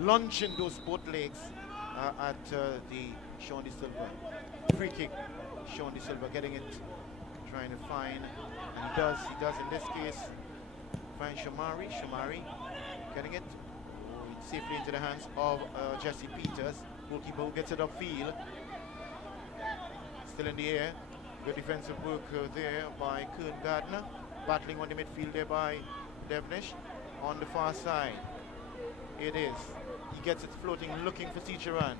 launching those both legs at the Sean De Silva. Free kick. Sean De Silva getting it, trying to find, and he does in this case. Find Shamari getting it safely into the hands of Jesse Peters, goalkeeper, who gets it upfield. Still in the air. Good defensive work there by Kern Gardner. Battling on the midfield there by Devonish on the far side. It is. He gets it floating, looking for Cicheran.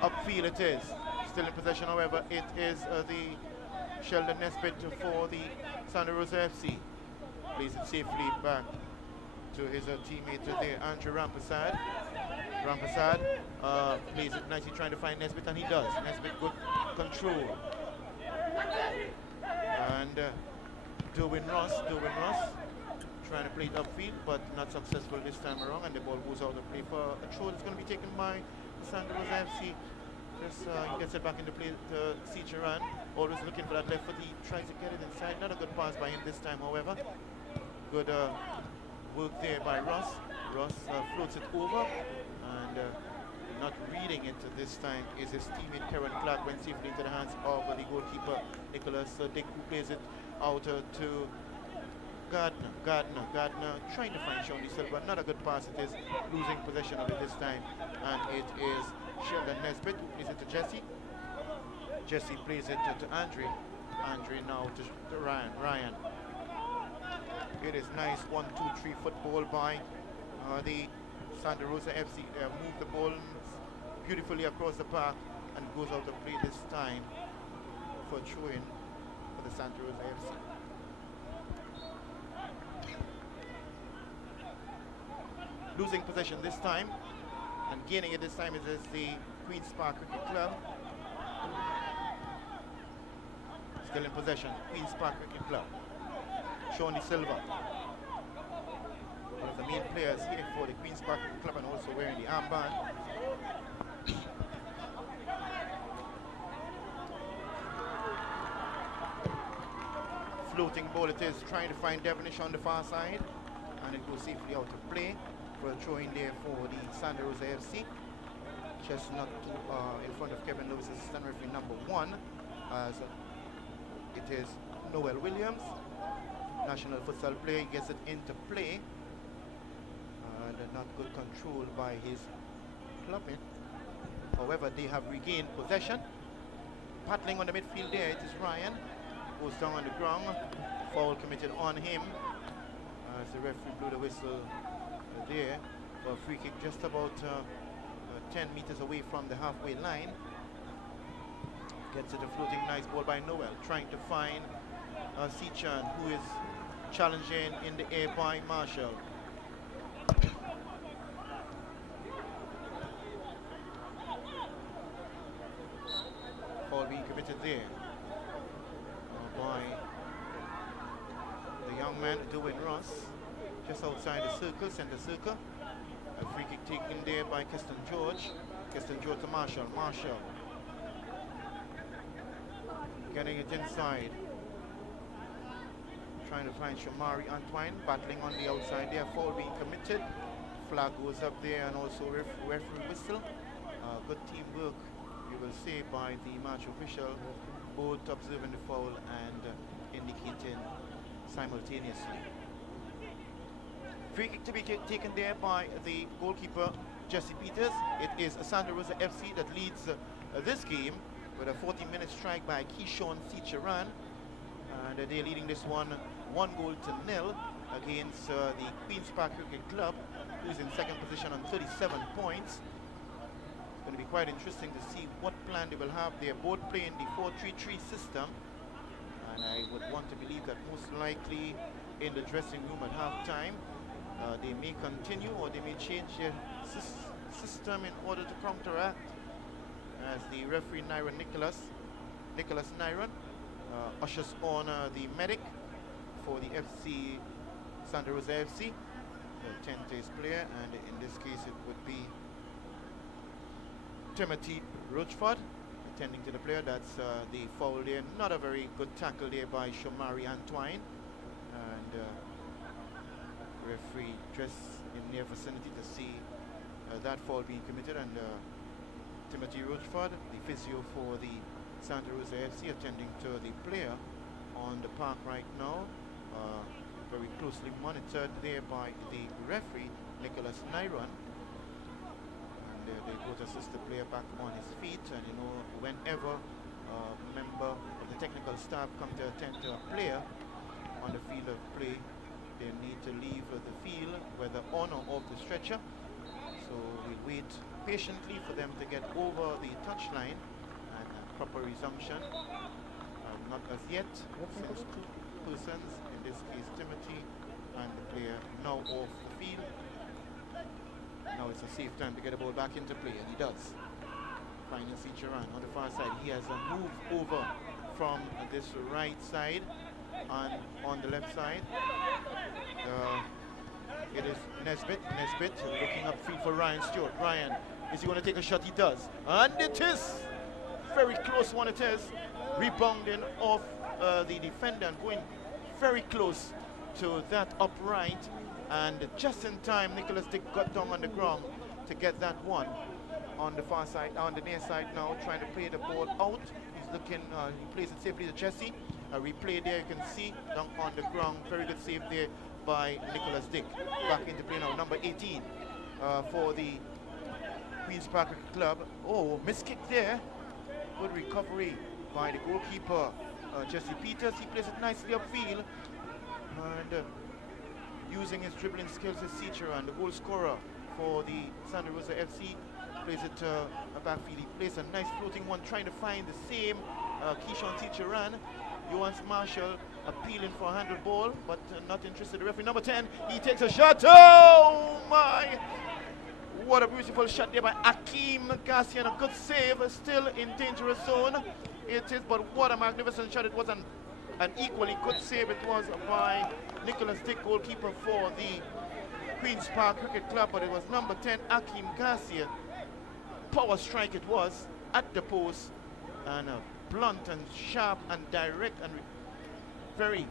Upfield it is. Still in possession, however, it is the Sheldon Nesbitt for the Santa Rosa FC. Plays it safely back to his teammate there, Andrew Rampasad. Rampasad plays it nicely, trying to find Nesbitt, and he does. Nesbitt, good control. And Derwin Ross trying to play it upfield, but not successful this time around, and the ball goes out of play for a throw that's going to be taken by Santa Rosa FC. Just he gets it back into play to Cicheran, always looking for that left foot. He tries to get it inside. Not a good pass by him this time, however. Good work there by Ross. Ross floats it over, and not reading it this time is his teammate Karen Clark, went safely into the hands of the goalkeeper Nicholas Dick, who plays it out to Gardner, trying to find Sean De Silva. Not a good pass it is, losing possession of it this time. And it is Sheldon Nesbitt who plays it to Jesse. Jesse plays it to Andre. Andre now to Ryan. It is nice 1-2-3 football by the Santa Rosa FC. They have moved the ball beautifully across the park and goes out of play this time for throwing for the Santa Rosa FC. Losing possession this time, and gaining it this time is the Queen's Park Cricket Club. Still in possession, Queen's Park Cricket Club. Sean De Silva, one of the main players here for the Queen's Park Cricket Club, and also wearing the armband. Floating ball it is, trying to find Devonish on the far side, and it goes safely out of play for a throw in there for the Santa Rosa FC. Just not in front of Kevin Lewis, assistant referee number 1, as it is Noel Williams, national futsal player. He gets it into play, and not good control by his club in. However, they have regained possession. Battling on the midfield there, it is Ryan. Goes down on the ground. Foul committed on him. As the referee blew the whistle there. For a free kick just about 10 meters away from the halfway line. Gets it a floating nice ball by Noel. Trying to find Sichan, who is challenging in the air by Marshall. Foul being committed there by the young man, Dwayne Ross, just outside the circle, center circle. A free kick taken there by Keston George. Keston George to Marshall. Marshall getting it inside. Trying to find Shamari Antoine, battling on the outside there. Foul being committed. Flag goes up there and also referee whistle. Good teamwork, you will say, by the match official, both observing the foul and indicating simultaneously. Free kick to be taken there by the goalkeeper, Jesse Peters. It is Santa Rosa FC that leads this game with a 40-minute strike by Keyshawn Sicharan. And they're leading this one 1-0 against the Queen's Park Cricket Club, who's in second position on 37 points. It's going to be quite interesting to see what plan they will have. They're both playing the 4-3-3 system. And I would want to believe that most likely in the dressing room at halftime, they may continue or they may change their system in order to counteract, as the referee Nicholas Nyron ushers on the medic for the FC Santa Rosa FC, the 10th player, and in this case it would be Timothy Rochford attending to the player. That's the foul there. Not a very good tackle there by Shamari Antoine, and referee dressed in near vicinity to see that foul being committed, and Timothy Rochford, the physio for the Santa Rosa FC, attending to the player on the park right now, very closely monitored there by the referee Nicholas Nyron. And they go to assist the player back on his feet. And you know, whenever a member of the technical staff come to attend to a player on the field of play, they need to leave the field, whether on or off the stretcher. So we'll wait patiently for them to get over the touchline and proper resumption. Not as yet, since two persons, in this case Timothy and the player, now off the field. Now it's a safe time to get the ball back into play, and he does. Finding Sicharan on the far side. He has a move over from this right side, and on the left side it is Nesbitt looking upfield for Ryan Stewart. Ryan, is he going to take a shot? He does, and it is very close one. It is rebounding off the defender and going very close to that upright, and just in time Nicholas Dick got down on the ground to get that one. On the far side, on the near side now, trying to play the ball out. He's looking, he plays it safely to Jesse. A replay there, you can see down on the ground. Very good save there by Nicholas Dick. Back into play now, number 18 for the Queen's Park Club. Oh, missed kick there. Good recovery by the goalkeeper, Jesse Peters. He plays it nicely upfield, and using his dribbling skills as Sicharan, the goal scorer for the Santa Rosa FC, plays it to a backfield. He plays a nice floating one, trying to find the same Keyshawn Sicharan. Johannes Marshall appealing for a handle ball, but not interested. The referee number 10, he takes a shot. Oh my! What a beautiful shot there by Akeem Garcia, and a good save, still in dangerous zone. It is, but what a magnificent shot. It was an equally good save it was by Nicholas Dick, goalkeeper for the Queen's Park Cricket Club, but it was number 10, Akeem Garcia. Power strike it was at the post, and a blunt and sharp and direct and very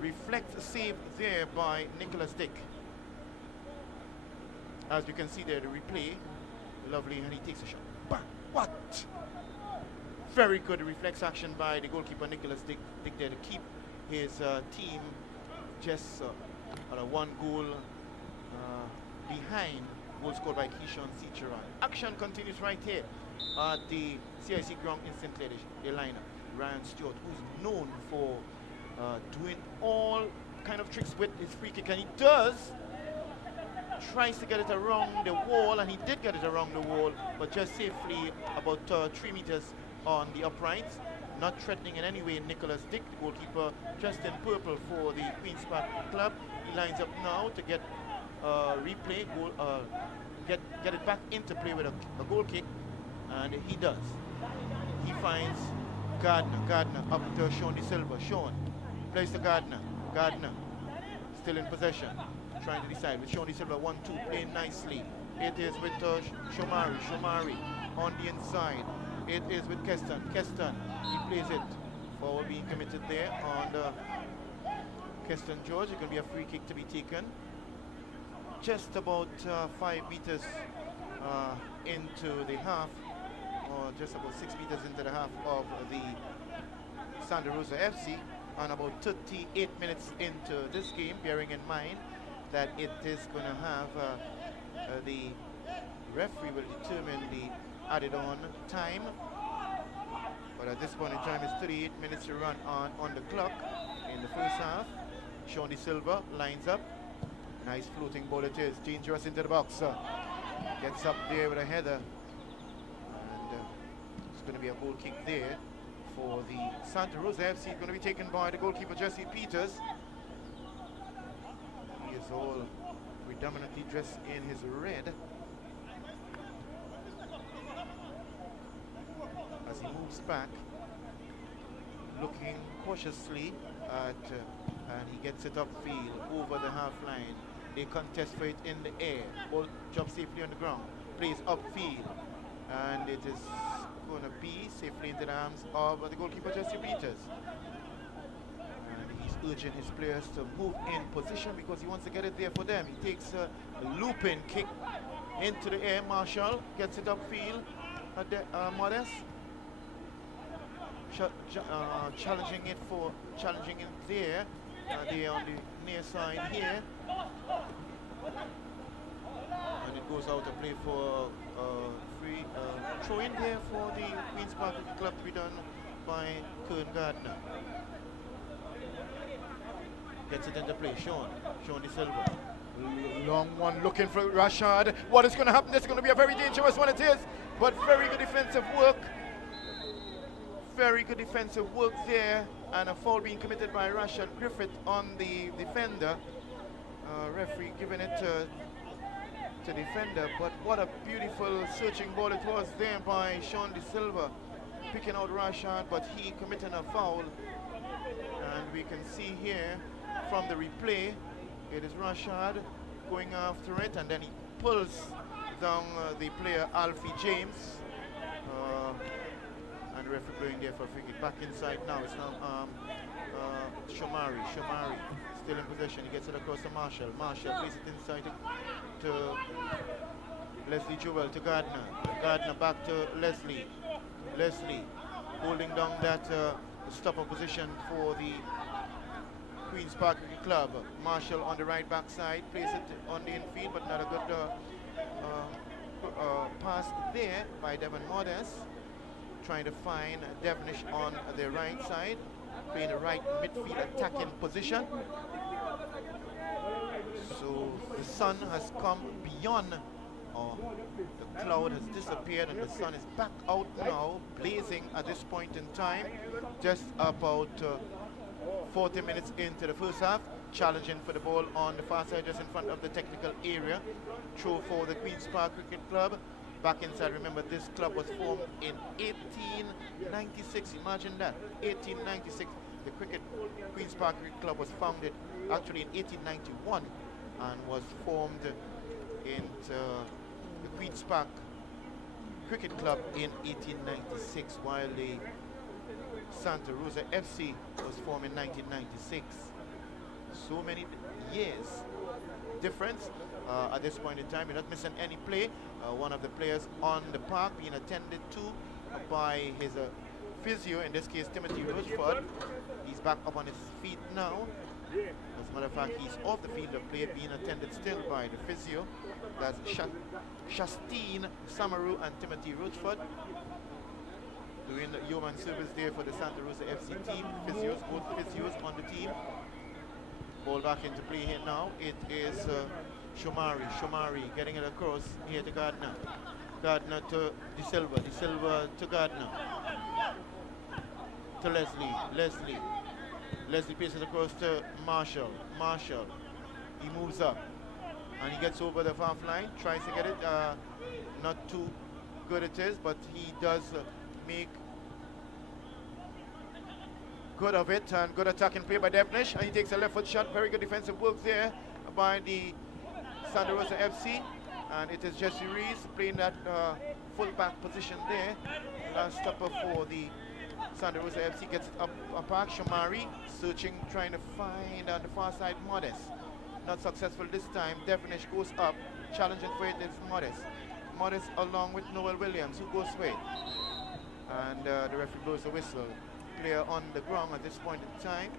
reflect save there by Nicholas Dick. As you can see there, the replay, lovely, and he takes a shot. Bang! What? Very good reflex action by the goalkeeper Nicholas Dick there to keep his team just on a 1 goal behind Goal scored by Keyshawn Cicheron. Action continues right here at the CIC ground in St. Clair. The liner, Ryan Stewart, who's known for doing all kind of tricks with his free kick, and he tries to get it around the wall, and he did get it around the wall, but just safely about 3 meters on the uprights, not threatening in any way Nicholas Dick, the goalkeeper, dressed in purple for the Queen's Park Club. He lines up now to get replay, get it back into play with a goal kick, and he does. He finds Gardner up to Sean De Silva. Sean plays to Gardner. Gardner still in possession, trying to decide with Sean De Silva. 1-2, playing nicely. It is with Shomari on the inside. It is with Keston. He plays it. Foul being committed there on Keston George. It's going to be a free kick to be taken. Just about 5 meters into the half, or just about 6 meters into the half of the Santa Rosa FC, and about 38 minutes into this game, bearing in mind that it is going to have the referee will determine the added on time, but at this point in time it's 38 minutes to run on the clock in the first half. Sean De Silva lines up. Nice floating ball it is, dangerous into the box. Gets up there with a header, and it's going to be a goal kick there for the Santa Rosa FC. Going to be taken by the goalkeeper Jesse Peters. He is all predominantly dressed in his red as he moves back, looking cautiously at and he gets it upfield over the half line. They contest for it in the air. Ball drops safely on the ground. Plays upfield, and it is going to be safely into the arms of the goalkeeper Jesse Peters. And he's urging his players to move in position because he wants to get it there for them. He takes a looping kick into the air. Marshall gets it upfield at the Modest. Challenging it there. They on the near side here, and it goes out to play for free throw in there for the Queen's Park Club to be done by Kern Gardner. Gets it into play. Sean De Silva. Long one looking for Rashad. What is going to happen? This is going to be a very dangerous one, it is, but very good defensive work. Very good defensive work there, and a foul being committed by Rashad Griffith on the defender. Referee giving it to defender, but what a beautiful searching ball it was there by Sean De Silva, picking out Rashad, but he committing a foul. And we can see here from the replay, it is Rashad going after it, and then he pulls down the player Alfie James. And the referee blowing there for a free kick. Back inside now. It's now Shomari still in possession. He gets it across to Marshall. Marshall plays it inside to Leslie Jewell, to Gardner. Gardner back to Leslie. Leslie holding down that stopper position for the Queen's Park Club. Marshall on the right back side plays it on the infield, but not a good pass there by Devon Modest. Trying to find Devonish on the right side, playing the right midfield attacking position. So the sun has come beyond, the cloud has disappeared, and the sun is back out now, blazing at this point in time, just about 40 minutes into the first half. Challenging for the ball on the far side, just in front of the technical area. Throw for the Queen's Park Cricket Club. Back inside, remember this club was formed in 1896, imagine that, 1896. The Queen's Park Cricket Club was founded actually in 1891 and was formed into the Queen's Park Cricket Club in 1896, while the Santa Rosa FC was formed in 1996. So many years difference. At this point in time, you're not missing any play. One of the players on the park being attended to by his physio, in this case Timothy Rochford. He's back up on his feet now, As a matter of fact, he's off the field of play, being attended still by the physio. That's Shastine Samaru and Timothy Rochford, doing the human service there for the Santa Rosa FC team. Physios, both physios on the team. Ball back into play here now. It is Shomari getting it across here to Gardner. Gardner to De Silva to Gardner. To Leslie passes across to Marshall. He moves up and he gets over the half line, tries to get it. Not too good it is, but he does make good of it, and good attacking play by Devnish, and he takes a left foot shot. Very good defensive work there by the Santa Rosa FC, and it is Jesse Rees playing that full back position there. Last stopper for the Santa Rosa FC, gets it up a park. Shomari searching, trying to find on the far side Modest. Not successful this time. Devonish goes up, challenging for it is Modest. Modest along with Noel Williams, who goes for it. And the referee blows the whistle. Player on the ground at this point in time.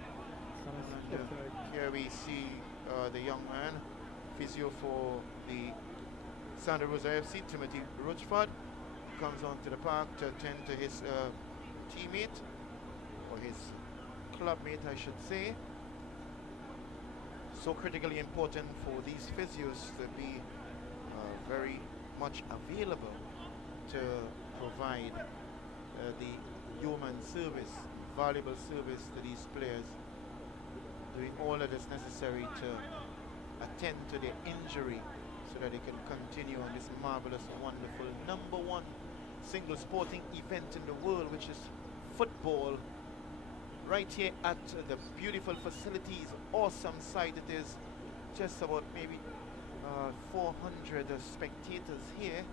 And here we see the young man, physio for the Santa Rosa FC, Timothy Rochford, comes onto the park to attend to his teammate, or his clubmate I should say. So critically important for these physios to be very much available to provide the human service, valuable service to these players, doing all that is necessary to attend to their injury so that they can continue on this marvelous, wonderful #1 single sporting event in the world, which is football, right here at the beautiful facilities. Awesome site it is. Just about maybe 400 spectators here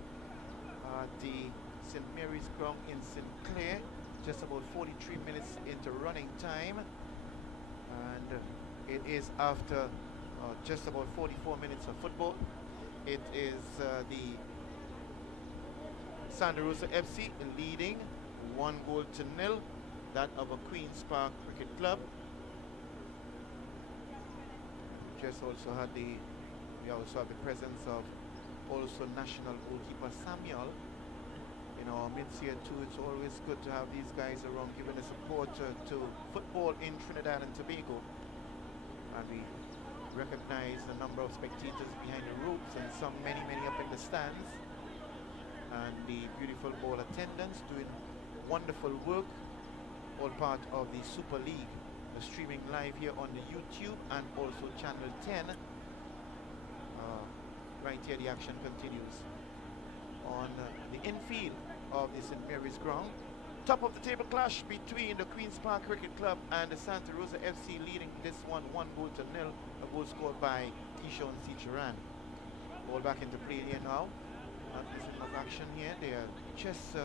at the St. Mary's ground in St. Clair. Just about 43 minutes into running time, and it is after just about 44 minutes of football. It is the Santa Rosa FC leading 1-0, that of a Queen's Park Cricket Club. Just also had we also have the presence of also national goalkeeper Samuel in our midst here too. It's always good to have these guys around giving the support to football in Trinidad and Tobago. And we recognize the number of spectators behind the ropes, and some many up in the stands, and the beautiful ball attendants doing wonderful work, all part of the Super League, streaming live here on the YouTube and also channel 10. Right here the action continues on the infield of the St. Mary's ground. Top of the table clash between the Queen's Park Cricket Club and the Santa Rosa FC, leading this one 1-0. A goal scored by Tishon C. Duran. Ball back into play here now. Not missing of action here. They are just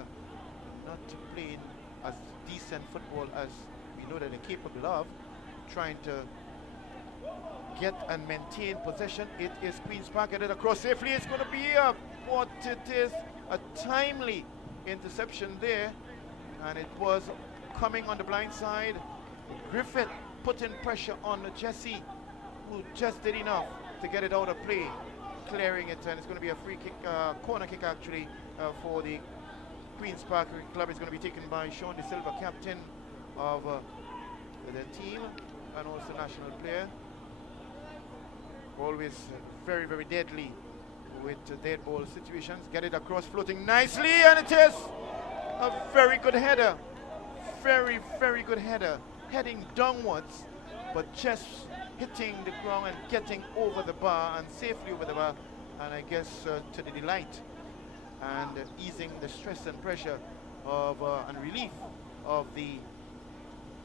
not playing as decent football as we know that they're capable of. Trying to get and maintain possession. It is Queen's Park, get it across safely. It's going to be what it is, a timely interception there, and it was coming on the blind side. Griffith putting pressure on Jesse, who just did enough to get it out of play, clearing it, and it's going to be a free kick, corner kick actually, for the Queen's Park Club. It's going to be taken by Sean De Silva, captain of the team and also national player. Always very deadly with dead ball situations. Get it across, floating nicely, and it is a very good header. Very good header, heading downwards, but just hitting the ground and getting over the bar, and safely over the bar, and I guess to the delight and easing the stress and pressure of and relief of the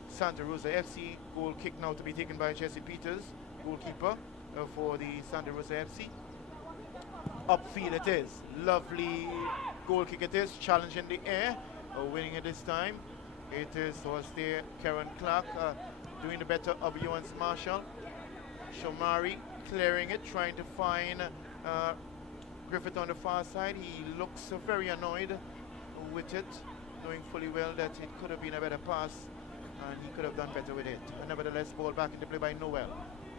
Santa Rosa FC. Goal kick now to be taken by Jesse Peters, goalkeeper for the Santa Rosa FC. Upfield it is. Lovely goal kick it is. Challenge in the air. Winning it this time. It was there Karen Clark doing the better of Ewan's Marshall. Shomari clearing it, trying to find Griffith on the far side. He looks very annoyed with it, knowing fully well that it could have been a better pass and he could have done better with it. And nevertheless, ball back into play by Noel.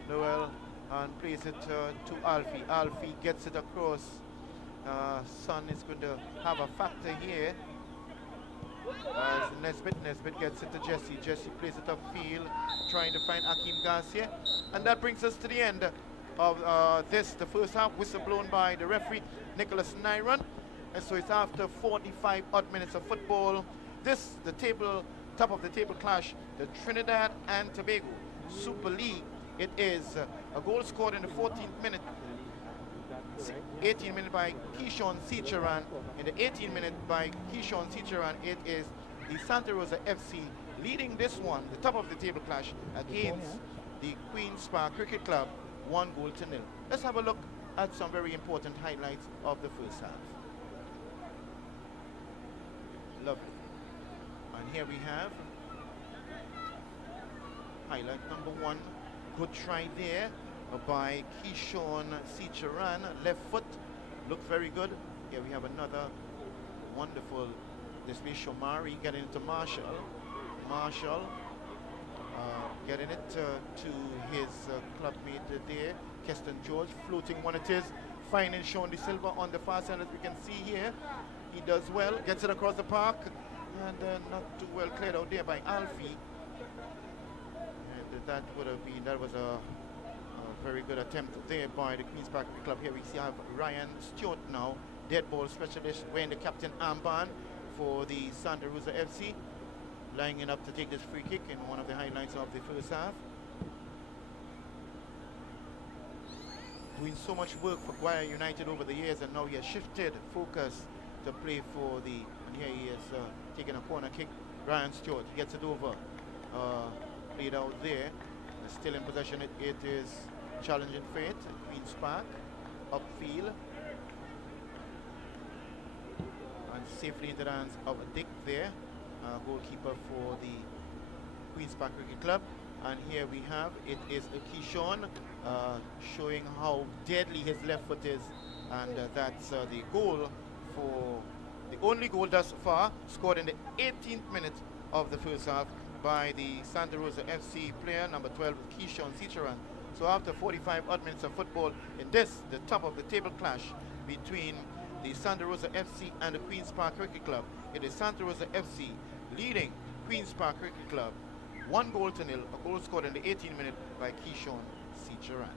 Noel and plays it to Alfie. Alfie gets it across. Son is going to have a factor here. As Nesbitt gets it to Jesse. Jesse plays it upfield, trying to find Akeem Garcia. And that brings us to the end of the first half, whistle blown by the referee, Nicholas Nyron. And so it's after 45 odd minutes of football. This, the top of the table clash, the Trinidad and Tobago Super League. It is a goal scored in the 14th minute, 18th minute by Keyshawn Seacharan. In the 18th minute by Keyshawn Seacharan, it is the Santa Rosa FC leading this one, the top of the table clash, against the Queen's Park Cricket Club, 1 goal to 0. Let's have a look at some very important highlights of the first half. Lovely. And here we have highlight number 1. Good try there by Keyshawn Seacharan. Left foot looked very good. Here we have another wonderful display. Shomari getting it to Marshall. Marshall getting it to his clubmate there. Keston George floating one it is. Finding Sean De Silva on the far side, as we can see here. He does well. Gets it across the park. And not too well cleared out there by Alfie. And that was a very good attempt there by the Queen's Park Club. Here we see Ryan Stewart now, dead ball specialist, wearing the captain armband for the Santa Rosa FC, lining up to take this free kick in one of the highlights of the first half. Doing so much work for Guaya United over the years, and now he has shifted focus to play for the, and here he is taking a corner kick. Ryan Stewart gets it over, played out there, still in possession. It is challenging fate. Queen's Park upfield and safely into the hands of Dick there, goalkeeper for the Queen's Park Cricket Club. And here we have, it is Keyshawn showing how deadly his left foot is, and that's the goal for the only goal thus far, scored in the 18th minute of the first half by the Santa Rosa FC player number 12, Keyshawn Seacharan. So after 45 odd minutes of football in this, the top of the table clash between the Santa Rosa FC and the Queen's Park Cricket Club, it is Santa Rosa FC leading Queen's Park Cricket Club 1 goal to 0, a goal scored in the 18th minute by Keyshawn Seacharan.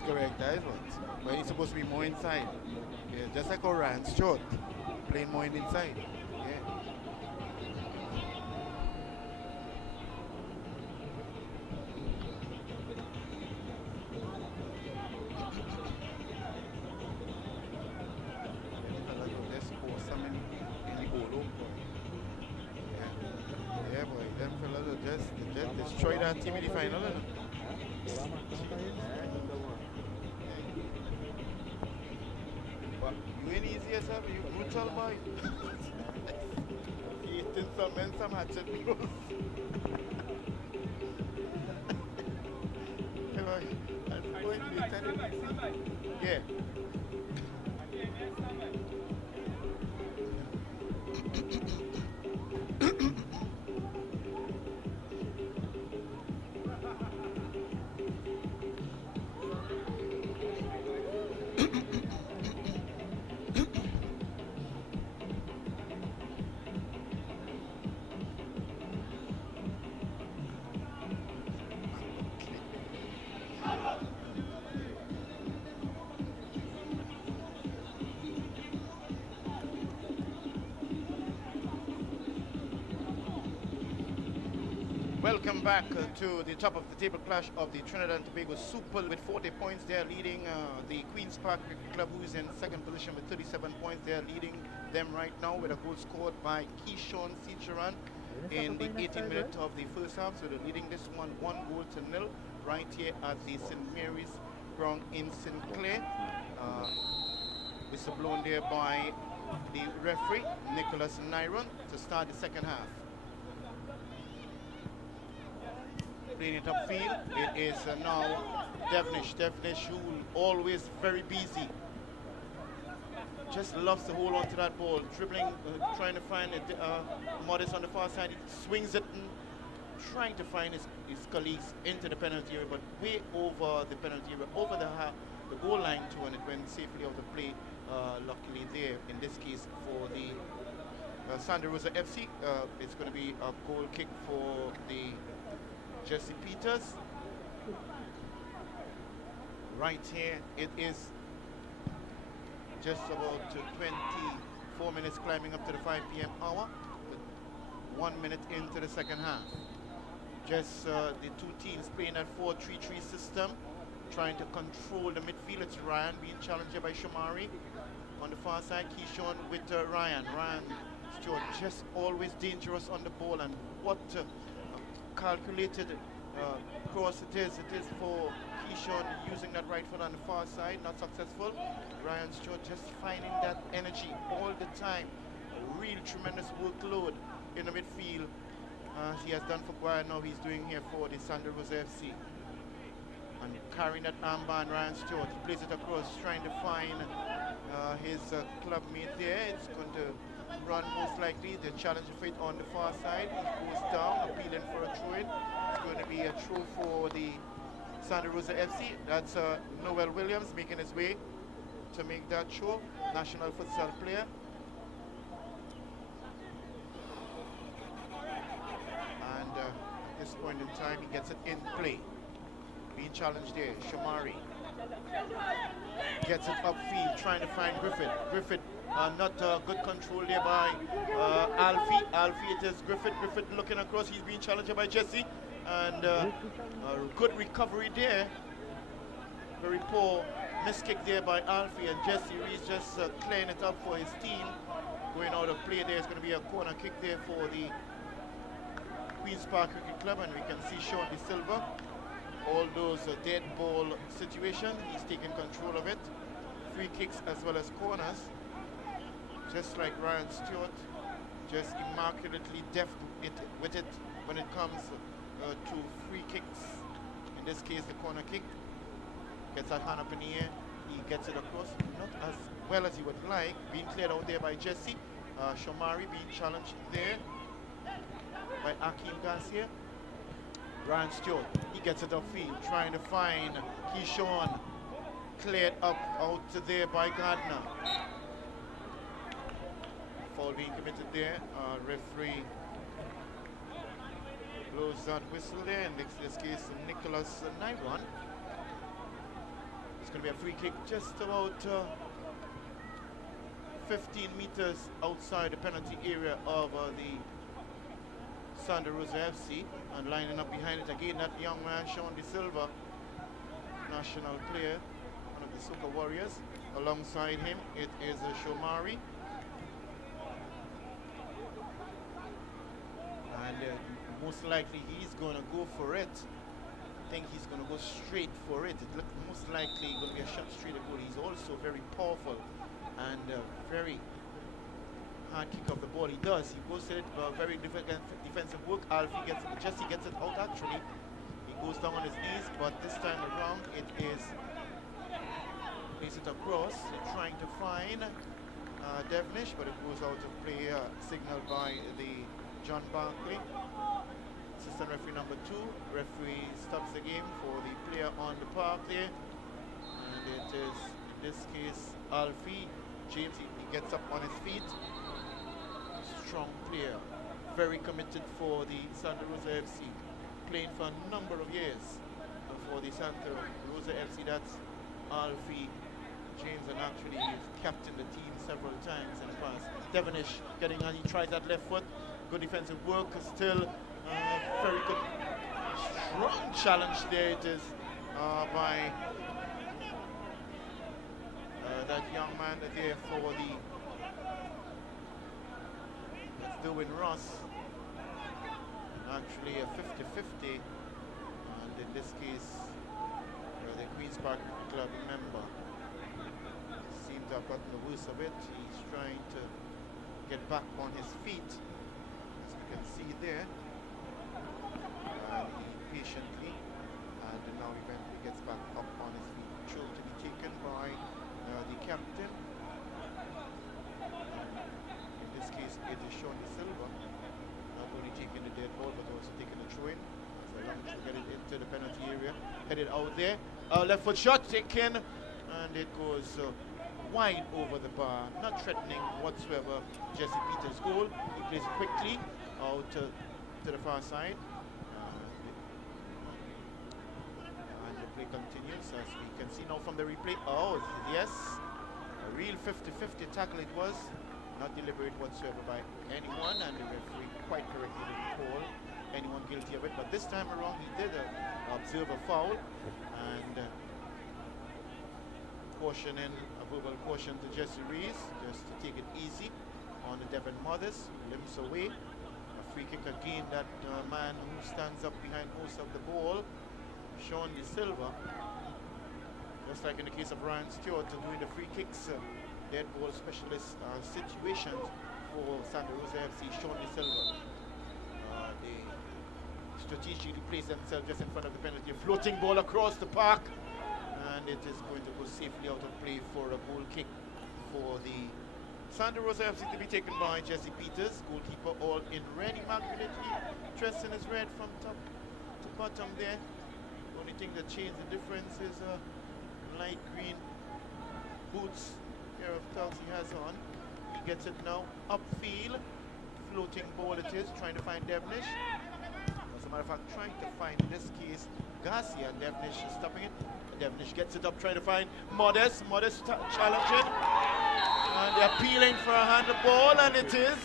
That's correct, that is what. But he's supposed to be more inside. Yeah, just like Ryan Stewart, playing more inside. Yeah. Just awesome in the ball, yeah, boy, them fellas will just destroy that team in the final. But you ain't easy as ever, you brutal boy. He eating some men, some hatchet close. Yeah. Welcome back to the top of the table clash of the Trinidad and Tobago Super with 40 points. They're leading the Queen's Park Cricket Club, who is in second position with 37 points. They're leading them right now with a goal scored by Keyshawn Cicheran in the 18th minute of the first half. So they're leading this one 1-0 right here at the St. Mary's ground in Sinclair. Whistle blown there by the referee, Nicholas Nyron, to start the second half. Playing it upfield, it is now Devnish, who always very busy. Just loves to hold on to that ball, dribbling, trying to find it. Modest on the far side, he swings it and trying to find his colleagues into the penalty area, but way over the penalty area, over the goal line too, and it went safely out of play, luckily there, in this case for the Santa Rosa FC. It's going to be a goal kick for the Jesse Peters. Right here, it is just about 24 minutes climbing up to the 5 p.m. hour, 1 minute into the second half. Just the two teams playing that 4-3-3 system, trying to control the midfield. It's Ryan being challenged here by Shamari. On the far side, Keyshawn with Ryan. Ryan Stewart just always dangerous on the ball, and what calculated cross it is for Keyshawn using that right foot on the far side, not successful. Ryan Stewart just finding that energy all the time. A real tremendous workload in the midfield, as he has done for Guaya. Now he's doing here for the Santa Rosa FC. And carrying that armband, Ryan Stewart, he plays it across, trying to find his club mate there. It's going to run most likely. The challenge for it on the far side. He goes down, appealing for a throw-in. It's going to be a throw for the Santa Rosa FC. That's Noel Williams making his way to make that throw. National futsal player. And at this point in time, he gets it in play. Being challenged there, Shamari. Gets it upfield, trying to find Griffith. Griffith, not good control there by Alfie. Alfie, it is Griffith. Griffith looking across, he's being challenged by Jesse. And a good recovery there. Very poor miss kick there by Alfie, and Jesse Reese just clearing it up for his team. Going out of play there is going to be a corner kick there for the Queen's Park Cricket Club, and we can see Sean De Silva. All those dead ball situations, he's taking control of it. Free kicks as well as corners. Just like Ryan Stewart, just immaculately deft with it when it comes to free kicks. In this case, the corner kick. Gets that hand up in the air, he gets it across. Not as well as he would like. Being cleared out there by Jesse. Shamari being challenged there by Akeem Garcia. Ryan Stewart, he gets it upfield, trying to find Keyshawn. Cleared up out to there by Gardner. Foul being committed there. Referee blows that whistle there, in this case Nicholas Nyron. It's going to be a free kick just about 15 meters outside the penalty area of the Santa Rosa FC, and lining up behind it again, that young man, Sean De Silva, national player, one of the Soca Warriors. Alongside him, it is Shomari. And most likely he's going to go for it. I think he's going to go straight for it. It looks most likely going to be a shot straight at goal. He's also very powerful and very hard kick of the ball. He does. He goes to it, very defensive work. Jesse gets it out actually. He goes down on his knees, but this time around it is plays it across, trying to find Devnish, but it goes out of play, signaled by the John Barkley. Assistant referee number 2. Referee stops the game for the player on the park there. And it is, in this case, Alfie James. He gets up on his feet. Strong player. Very committed for the Santa Rosa FC. Playing for a number of years for the Santa Rosa FC. That's Alfie James, and actually he's captained the team several times in the past. Devonish getting on, he tries that left foot. Good defensive work, still very good. Strong challenge there it is by that young man there for the Derwin Ross. Actually a 50-50, and in this case the Queen's Park Club member seems to have gotten the worst of it. He's trying to get back on his feet, as you can see there. He patiently, and now eventually gets back up on his feet. Throw to be taken by the captain. In this case, it is Sean De Silva, not only taking the dead ball, but also taking the throw in. So long to get it into the penalty area. Headed out there. Left foot shot taken, and it goes wide over the bar, not threatening whatsoever Jesse Peters' goal. He plays quickly out to the far side. And the play continues, as we can see now from the replay. Oh, yes, a real 50-50 tackle it was. Not deliberate whatsoever by anyone, and the referee quite correctly didn't call anyone guilty of it. But this time around, he did observe a foul, and cautioning, a verbal caution to Jesse Rees, just to take it easy on the Devon Mothers. Limps away. A free kick again, that man who stands up behind most of the ball, Sean De Silva. Just like in the case of Ryan Stewart, doing the free kicks, dead ball specialist situations for Santa Rosa FC, Sean De Silva. They strategically place themselves just in front of the penalty. A floating ball across the park, and it is going to go safely out of play for a goal kick for the Santa Rosa FC to be taken by Jesse Peters. Goalkeeper all in red, immaculately dressed in his red from top to bottom there. The only thing that changed the difference is light green boots, pair of thugs he has on. He gets it now upfield. Floating ball it is, trying to find Devnish. As a matter of fact, trying to find, in this case, Garcia. Devnish is stopping it. Devnish gets it up, trying to find Modest. Modest challenging. And they're appealing for a handball, and it is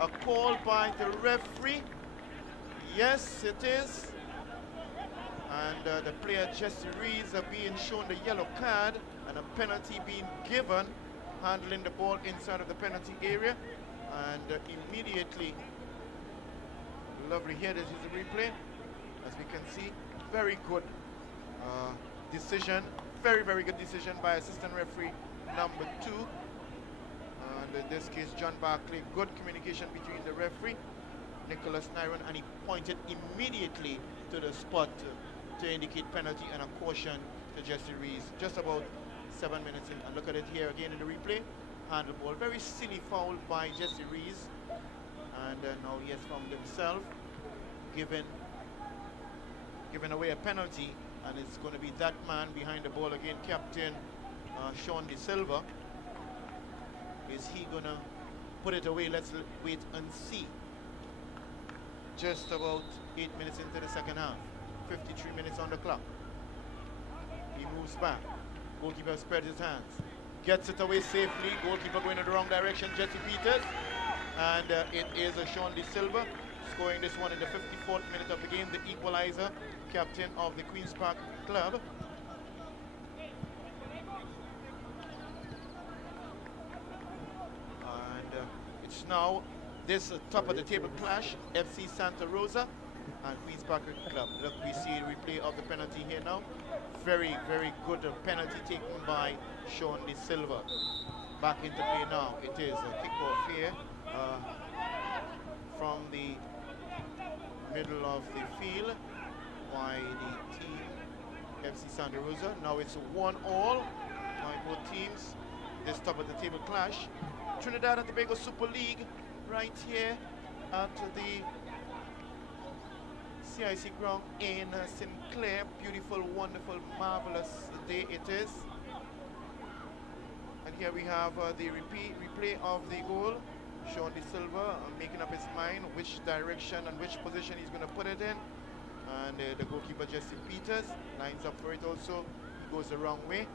a call by the referee. Yes, it is. And the player Jesse Rees are being shown the yellow card, and a penalty being given, handling the ball inside of the penalty area. And immediately, lovely here, this is the replay. As we can see, very good decision, very good decision by assistant referee number 2. And in this case, John Barkley, good communication between the referee, Nicholas Nyron, and he pointed immediately to the spot to indicate penalty and a caution to Jesse Rees. Just about 7 minutes in, and look at it here again in the replay. Handle ball, very silly foul by Jesse Rees, and now he has found himself giving away a penalty, and it's going to be that man behind the ball again, Captain Sean De Silva. Is he going to put it away? Let's wait and see. Just about 8 minutes into the second half, 53 minutes on the clock. He moves back, Goalkeeper spreads his hands. Gets it away safely. Goalkeeper going in the wrong direction, Jesse Peters. And it is Sean De Silva scoring this one in the 54th minute of the game, the equalizer, captain of the Queen's Park Club. And it's now this top of the table clash, FC Santa Rosa and Queen's Park Club. Look, we see a replay of the penalty here now. Very, very good penalty taken by Sean De Silva. Back into play now. It is a kickoff here from the middle of the field by the team FC Santa Rosa. Now it's 1-1 by both teams. This top of the table clash. Trinidad and Tobago Super League right here at the CIC ground in Sinclair. Beautiful, wonderful, marvelous day it is. And here we have the replay of the goal. Sean De Silva making up his mind which direction and which position he's going to put it in. And the goalkeeper Jesse Peters lines up for it also. He goes the wrong way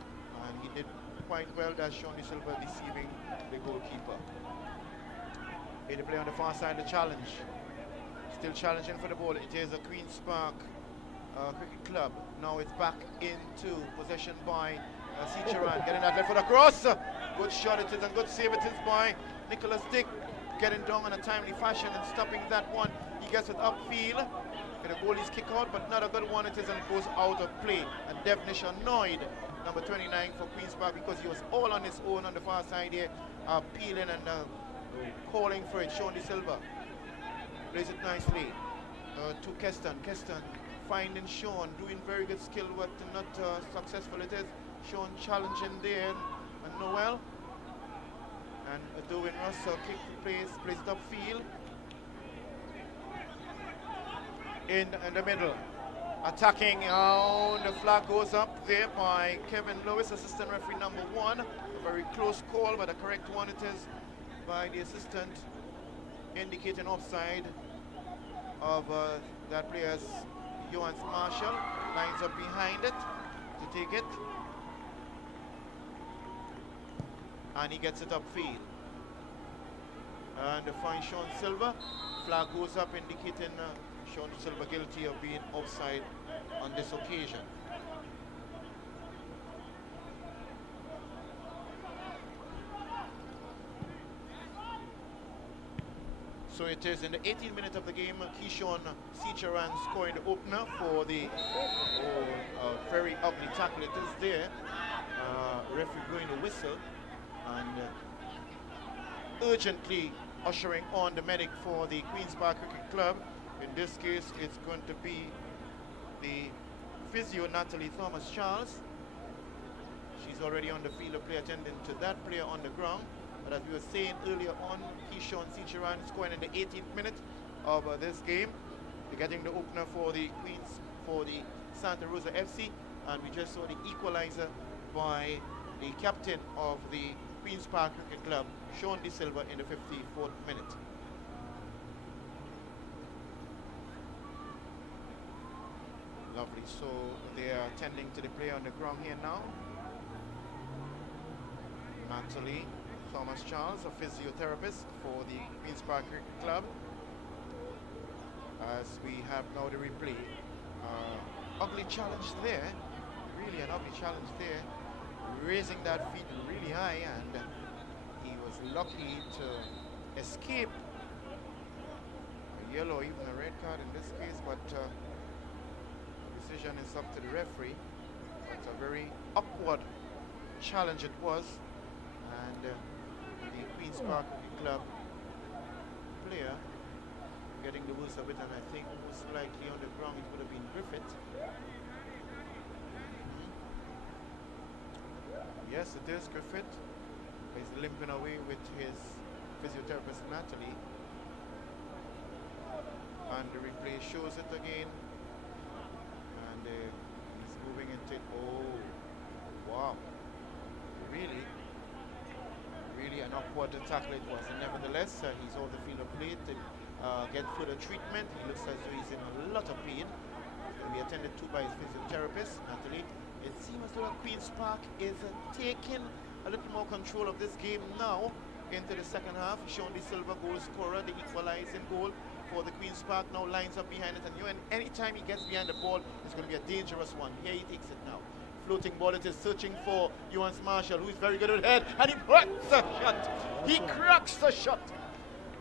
and he did quite well. That's Sean De Silva deceiving the goalkeeper. Here to play on the far side, the challenge. Still challenging for the ball. It is a Queen's Park Cricket Club. Now it's back into possession by Cicharan. Getting that left foot across. Good shot it is and good save it is by Nicholas Dick. Getting down in a timely fashion and stopping that one. He gets it upfield. And the goalie's kick out, but not a good one it is, and it goes out of play. And Devnish annoyed, number 29 for Queen's Park, because he was all on his own on the far side here, peeling and calling for it. Sean De Silva plays it nicely to Keston. Keston finding Sean, doing very good skill work, not successful it is. Sean challenging there, and Noel. And Doing Russell kick plays it upfield. In the middle, attacking, the flag goes up there by Kevin Lewis, assistant referee number 1. A very close call, but a correct one it is by the assistant, indicating offside of that player's Johannes Marshall. Lines up behind it to take it, and he gets it upfield. And find Sean Silva. Flag goes up indicating Sean Silva guilty of being offside on this occasion. So it is in the 18th minute of the game, Keishon Cicharan scoring the opener for the very ugly tackle it is there. Referee blowing the whistle and urgently ushering on the medic for the Queen's Park Cricket Club. In this case, it's going to be the physio Natalie Thomas Charles. She's already on the field of play attending to that player on the ground. But as we were saying earlier on, Keishon Cicharan scoring in the 18th minute of this game. They're getting the opener for the Santa Rosa FC, and we just saw the equalizer by the captain of the Queen's Park Cricket Club, Sean De Silva, in the 54th minute. Lovely. So they are attending to the player on the ground here now. Natalie Thomas Charles, a physiotherapist for the Queen's Park Cricket Club. As we have now the replay. Ugly challenge there. Really an ugly challenge there. Raising that feet really high, and he was lucky to escape a yellow, even a red card in this case, but decision is up to the referee. It's a very awkward challenge it was, and the Queen's Park Club player getting the worst of it, and I think most likely on the ground it would have been Griffith. Yes, it is Griffith. He's limping away with his physiotherapist Natalie. And the replay shows it again. And he's moving into it. Oh, wow. Really an awkward tackle it was. And nevertheless, he's out the field of play to get further treatment. He looks as though he's in a lot of pain. He's going to be attended to by his physiotherapist, Natalie. It seems as though Queen's Park is taking a little more control of this game now into the second half. Sean De Silva, goal scorer, the equalizing goal for the Queen's Park, now lines up behind it. And anytime he gets behind the ball, it's going to be a dangerous one. Here he takes it now. Floating ball, it is searching for Johannes Marshall, who is very good at head, and he cracks the shot. He cracks the shot,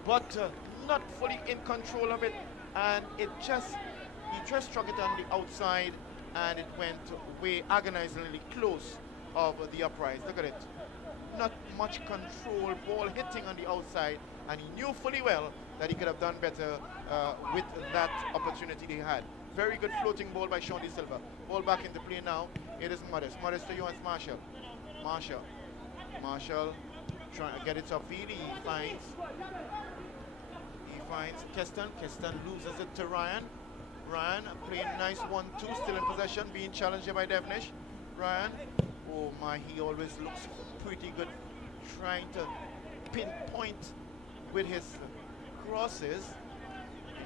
but not fully in control of it, and he just struck it on the outside, and it went way agonizingly close of the uprights. Look at it. Not much control, ball hitting on the outside, and he knew fully well that he could have done better with that opportunity he had. Very good floating ball by Sean De Silva. Ball back into play now. It is Modest. Modest to Johannes Marshall. Marshall trying to get it upfield. He finds Keston. Keston loses it to Ryan. Ryan playing nice 1-2, still in possession, being challenged here by Devnish. Ryan, oh my, he always looks pretty good, trying to pinpoint with his crosses.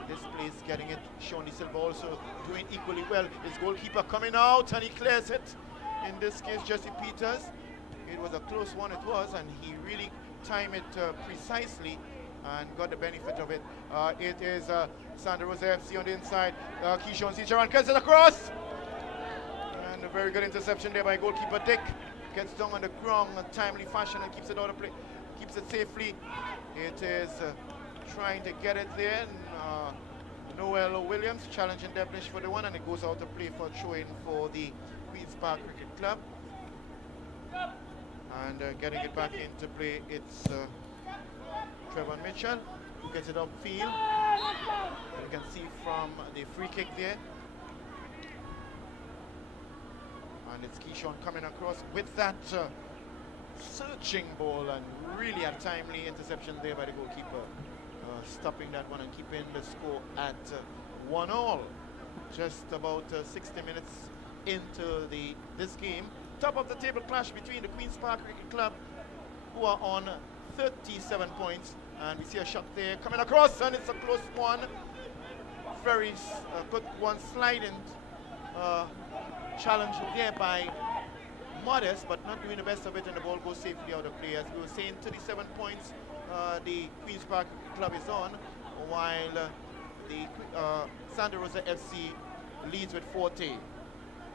This place getting it. Sean De Silva also doing equally well. His goalkeeper coming out and he clears it. In this case, Jesse Peters. It was a close one, it was, and he really timed it precisely and got the benefit of it. It is Santa Rosa FC on the inside. Keyshawn Ciceron cuts it across. And a very good interception there by goalkeeper Dick. Gets down on the ground in a timely fashion and keeps it out of play. Keeps it safely. It is trying to get it there. Noel Williams challenging Devnish for the one, and it goes out to play for throw-in for the Queen's Park Cricket Club. And getting it back into play, it's Trevor Mitchell who gets it upfield. You can see from the free kick there. And it's Keyshawn coming across with that searching ball, and really a timely interception there by the goalkeeper. Stopping that one and keeping the score at 1-1. Just about 60 minutes into this game. Top of the table clash between the Queen's Park Cricket Club, who are on 37 points, and we see a shot there coming across, and it's a close one. Very good one, sliding challenge there by Modest, but not doing the best of it, and the ball goes safely out of play. As we were saying, 37 points the Queen's Park Club is on, while the Santa Rosa FC leads with 40.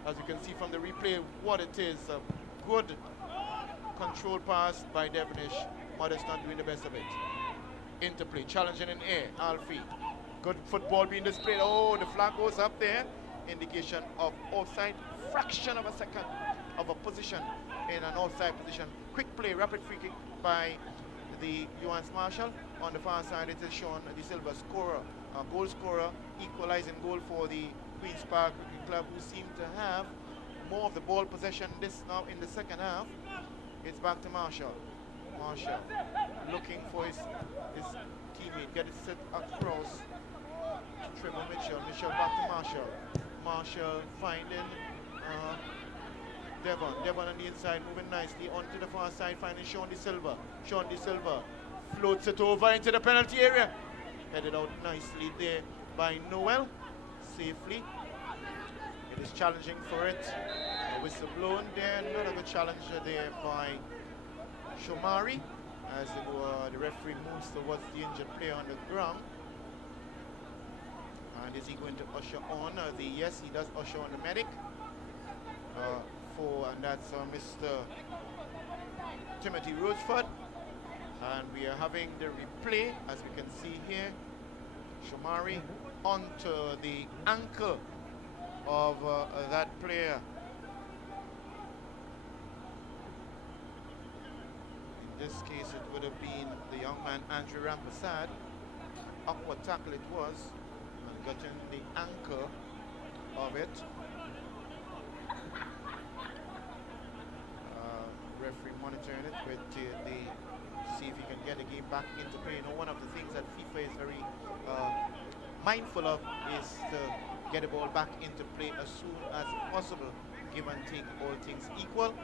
As you can see from the replay, what it is, a good control pass by Devonish. Modest not doing the best of it. Interplay, challenging in air, Alfie. Good football being displayed. Oh, the flag goes up there. Indication of offside, fraction of a second of a position in an offside position. Quick play, rapid free kick by the Johannes Marshall. On the far side, it is Sean De Silva, goal scorer, equalizing goal for the Queen's Park Cricket Club, who seem to have more of the ball possession this now in the second half. It's back to Marshall. Marshall looking for his teammate, get it set across to Trevor Mitchell. Mitchell back to Marshall. Marshall finding Devon on the inside, moving nicely onto the far side, finding Sean De Silva. Sean De Silva floats it over into the penalty area. Headed out nicely there by Noel, safely. It is challenging for it. A whistle blown there, not a good challenge there by Shomari, as the referee moves towards the injured player on the ground. And is he going to usher on yes, he does usher on the medic. And that's Mr. Timothy Rochford. And we are having the replay, as we can see here. Shomari onto the ankle of that player. In this case, it would have been the young man Andrew Rampasad. Upward tackle it was, and got in the ankle of it. Referee monitoring it with the see if he can get the game back into play. You know, one of the things that FIFA is very mindful of is to get the ball back into play as soon as possible, give and take all things equal.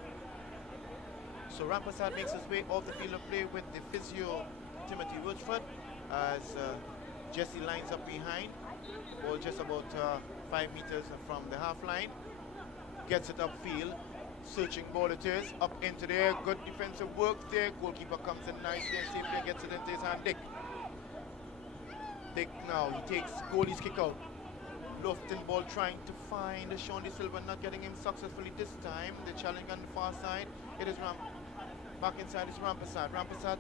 So Rampasad makes his way off the field of play with the physio Timothy Rochford, as Jesse lines up behind, ball just about 5 meters from the half line. Gets it upfield. Searching ball it is. Up into there. Good defensive work there. Goalkeeper comes in nicely and safely and gets it into his hand. Dick now. He takes goalie's kick out. Lofton ball trying to find Sean De Silva, not getting him successfully this time. The challenge on the far side. It is back inside is Rampasad. Rampasad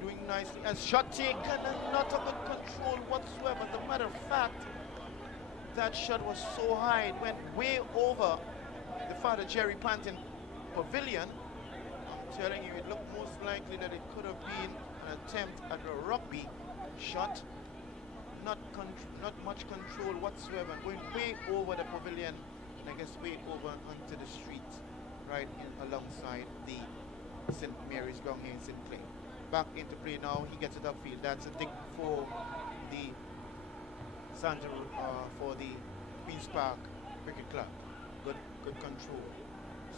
doing nicely. As shot taken and not a good control whatsoever. As a matter of fact, that shot was so high, it went way over the Father Jerry Panton pavilion. I'm telling you, it looked most likely that it could have been an attempt at a rugby shot. Not much control whatsoever, going way over the pavilion, and I guess way over onto the street, right alongside the St. Mary's ground here in St. Clair. Back into play now, he gets it upfield. That's a dig for the for the Queen's Park Cricket Club. Good control.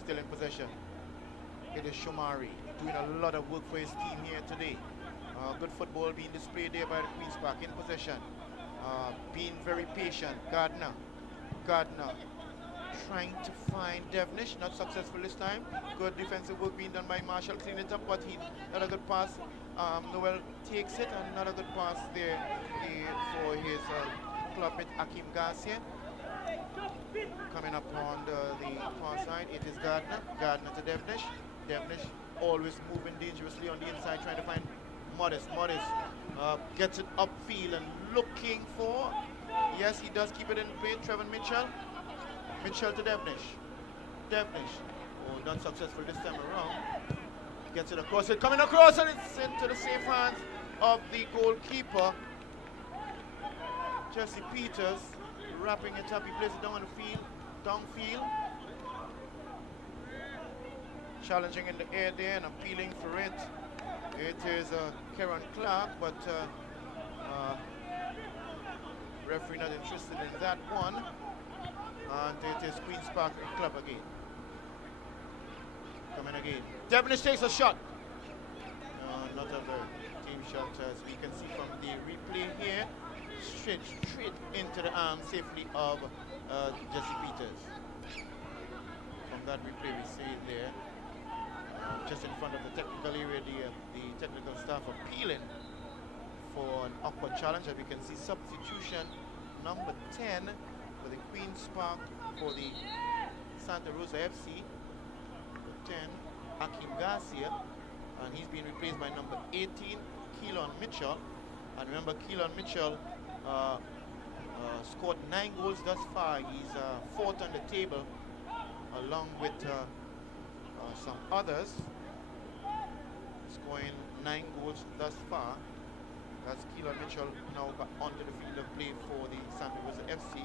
Still in possession. It is Shomari doing a lot of work for his team here today. Good football being displayed there by the Queen's Park in possession. Being very patient. Gardner trying to find Devnish, not successful this time. Good defensive work being done by Marshall, clean it up, but not a good pass. Noel takes it, and not a good pass there for his clubmate Akim Garcia. Coming up on the far side, it is Gardner to Devnish. Devnish always moving dangerously on the inside, trying to find Modest gets it upfield and looking for, yes, he does keep it in play. Trevor Mitchell to Devnish. Oh, not successful this time around. Gets it across, coming across, and it's into the safe hands of the goalkeeper, Jesse Peters. Wrapping it up, he plays it down on the field, downfield. Challenging in the air there and appealing for it. It is Karen Clark, but referee not interested in that one. And it is Queen's Park Club again. Coming again. Devonish takes a shot. Not a very team shot, as we can see from the replay here. Straight into the arm safely of Jesse Peters. From that replay we see it there. Just in front of the technical area, the technical staff appealing for an upward challenge. As we can see, substitution number 10 for the Queen's Park for the Santa Rosa FC. Number 10, Akim Garcia, and he's been replaced by number 18, Keelan Mitchell. And remember, Keelan Mitchell scored 9 goals thus far. He's fourth on the table, along with some others, scoring 9 goals thus far. That's Keelan Mitchell now back onto the field of play for the Santa Rosa FC.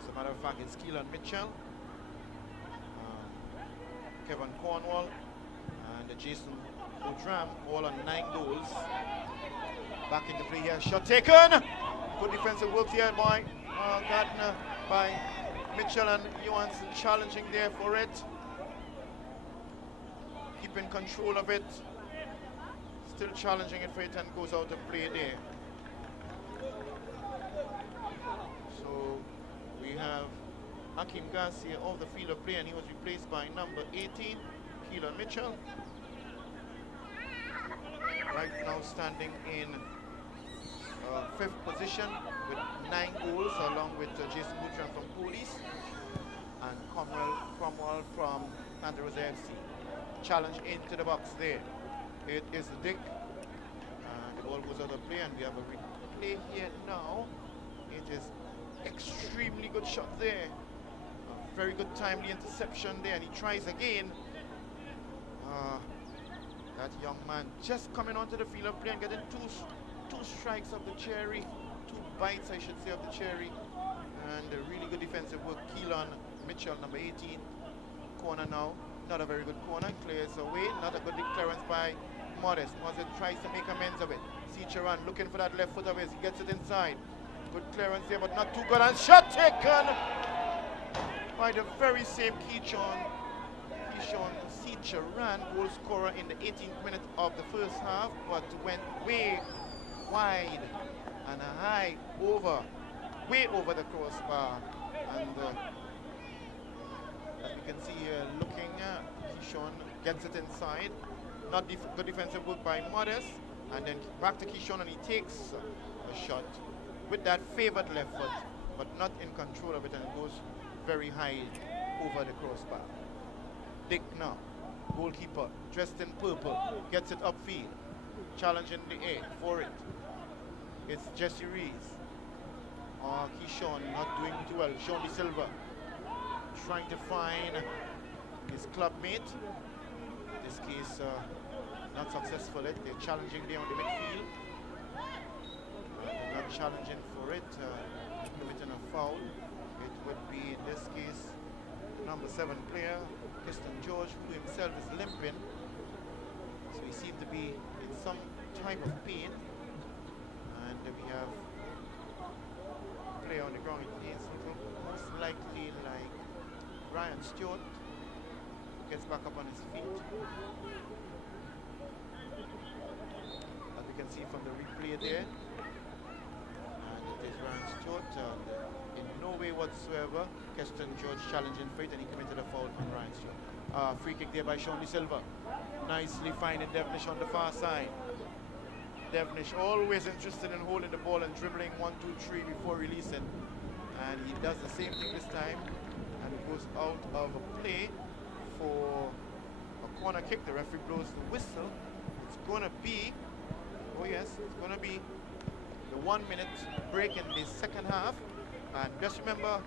As a matter of fact, it's Keelan Mitchell, Kevin Cornwall, and Jason Odram, all on 9 goals. Back into play here, shot taken. Good defensive work here by Gardner, by Mitchell, and Johansson challenging there for it. Keeping control of it. Still challenging it for it, and goes out of play there. So we have Akim Garcia off the field of play, and he was replaced by number 18, Keelan Mitchell. Right now standing in 5th position with 9 goals, along with Jason Boutran from Police and Cromwell from Santa Rosa FC. Challenge into the box there. It is Dick, and the ball goes out of play, and we have a replay here now. It is extremely good shot there. A very good timely interception there, and he tries again. That young man just coming onto the field of play and getting two strikes of the cherry, 2 bites I should say of the cherry, and a really good defensive work. Keelan Mitchell, number 18, corner now, not a very good corner, clears away, not a good clearance by Modest. Modest tries to make amends of it. Seacharan looking for that left foot of his, he gets it inside, good clearance there but not too good, and shot taken by the very same Keyshawn Seacharan, goal scorer in the 18th minute of the first half, but went way wide and high way over the crossbar, and As we can see looking, Keyshawn gets it inside. Not good defensive work by Modest. And then back to Keyshawn, and he takes a shot with that favored left foot, but not in control of it, and it goes very high over the crossbar. Dick now, goalkeeper, dressed in purple, gets it upfield, challenging the air for it. It's Jesse Rees. Keyshawn not doing too well. Sean De Silva trying to find his club mate. In this case, not successful. They're challenging there on the midfield. They're not challenging for it, committing a foul. It would be, in this case, number 7 player, Kristen George, who himself is limping. So he seemed to be in some type of pain. And we have a player on the ground. It is most likely like Ryan Stewart. Gets back up on his feet. As we can see from the replay there. And it is Ryan Stewart. In no way whatsoever, Keston George challenging for it, and he committed a foul on Ryan Stewart. Free kick there by Sean De Silva. Nicely finding Devnish on the far side. Devnish always interested in holding the ball and dribbling 1, 2, 3 before releasing. And he does the same thing this time. And it goes out of a play for a corner kick. The referee blows the whistle. It's going to be, oh yes, it's going to be the 1 minute break in the second half. And just remember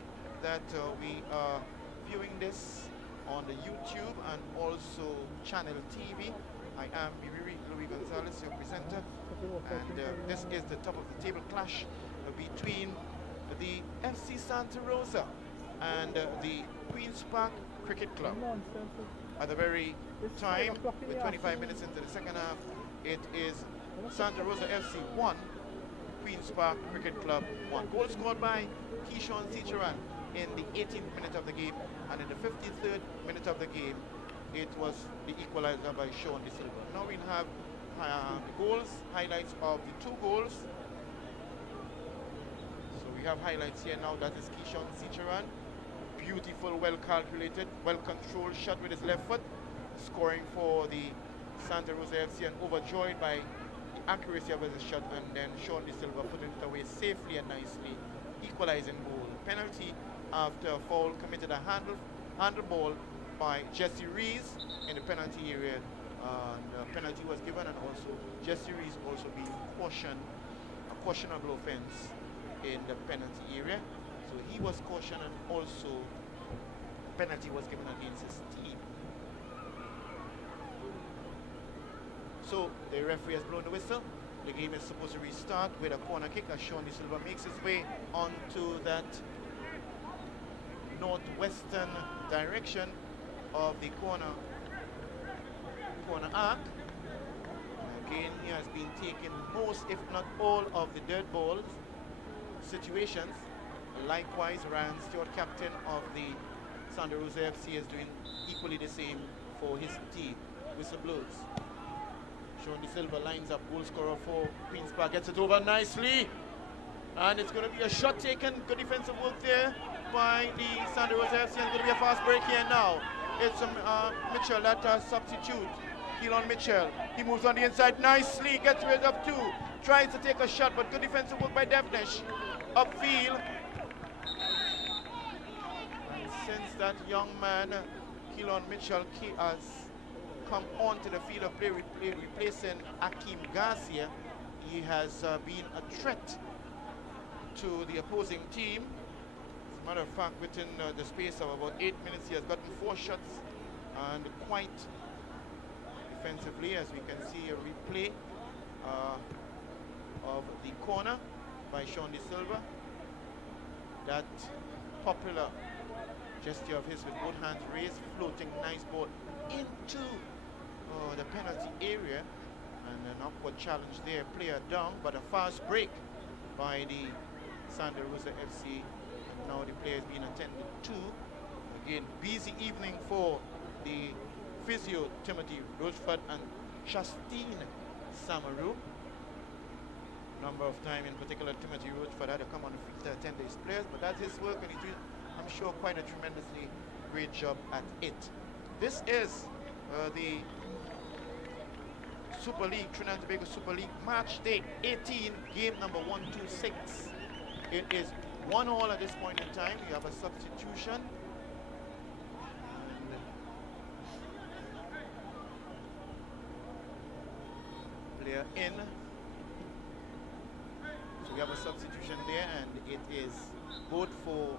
that we are viewing this on the YouTube and also Channel TV. I am Louis Gonzalez, your presenter, and this is the top of the table clash between the FC Santa Rosa and the Queen's Park Cricket Club. At the very time, with 25 minutes into the second half, it is Santa Rosa FC 1, Queen's Park Cricket Club 1. Goal scored by Keyshawn Cicheran in the 18th minute of the game, and in the 53rd minute of the game, it was the equalizer by Sean De Silva. Now we'll have the goals, highlights of the 2 goals. So we have highlights here now. That is Keyshawn Cicheran. Beautiful, well calculated, well controlled shot with his left foot, scoring for the Santa Rosa FC, and overjoyed by the accuracy of his shot, and then Sean De Silva putting it away safely and nicely, equalizing goal. Penalty after a foul committed, a handle ball by Jesse Rees in the penalty area, and penalty was given, and also Jesse Rees also being cautioned, a cautionable offense in the penalty area. So he was cautioned, and also penalty was given against his team. So the referee has blown the whistle. The game is supposed to restart with a corner kick as Sean De Silva makes his way onto that northwestern direction of the corner arc. Again, he has been taking most, if not all, of the dead balls situations. Likewise, Ryan Stewart, captain of the Santa Rosa FC, is doing equally the same for his team. Whistle blows. Sean De Silva lines up, goal scorer for Queen's Park, gets it over nicely, and it's going to be a shot taken. Good defensive work there by the Santa Rosa FC, and going to be a fast break here now. It's Mitchell, that substitute, Keelan Mitchell. He moves on the inside nicely, gets rid of 2, tries to take a shot, but good defensive work by Devnish. Upfield. And since that young man, Keelan Mitchell, has come onto the field of play, replacing Akeem Garcia, he has been a threat to the opposing team. As a matter of fact, within the space of about 8 minutes, he has gotten 4 shots, and quite defensively, as we can see a replay of the corner by Sean De Silva. That popular gesture of his with both hands raised, floating nice ball into the penalty area, and an upward challenge there, player down, but a fast break by the Santa Rosa FC. And now the player is being attended to. Again, busy evening for the physio Timothy Rochford and Shastine Samaru. Number of time in particular Timothy Rochford had to come on the field to attend to his players, but that's his work, and he's doing, I'm sure, quite a tremendously great job at it. This is the Super League, Trinidad and Tobago Super League, match day 18, game number 126. It is 1-1 at this point in time. We have a substitution. And player in. So we have a substitution there, and it is both for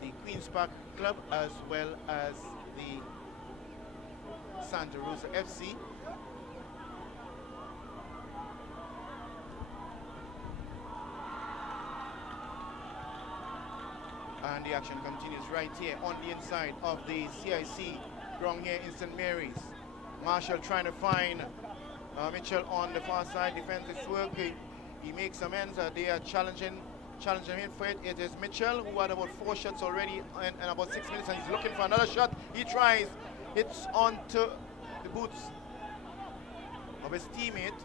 the Queen's Park Club as well as the Santa Rosa FC. And the action continues right here on the inside of the CIC ground here in St. Mary's. Marshall trying to find Mitchell on the far side. Defensive work. He makes amends. They are challenging him for it. It is Mitchell, who had about 4 shots already in about 6 minutes, and he's looking for another shot. He tries. It's onto the boots of his teammate.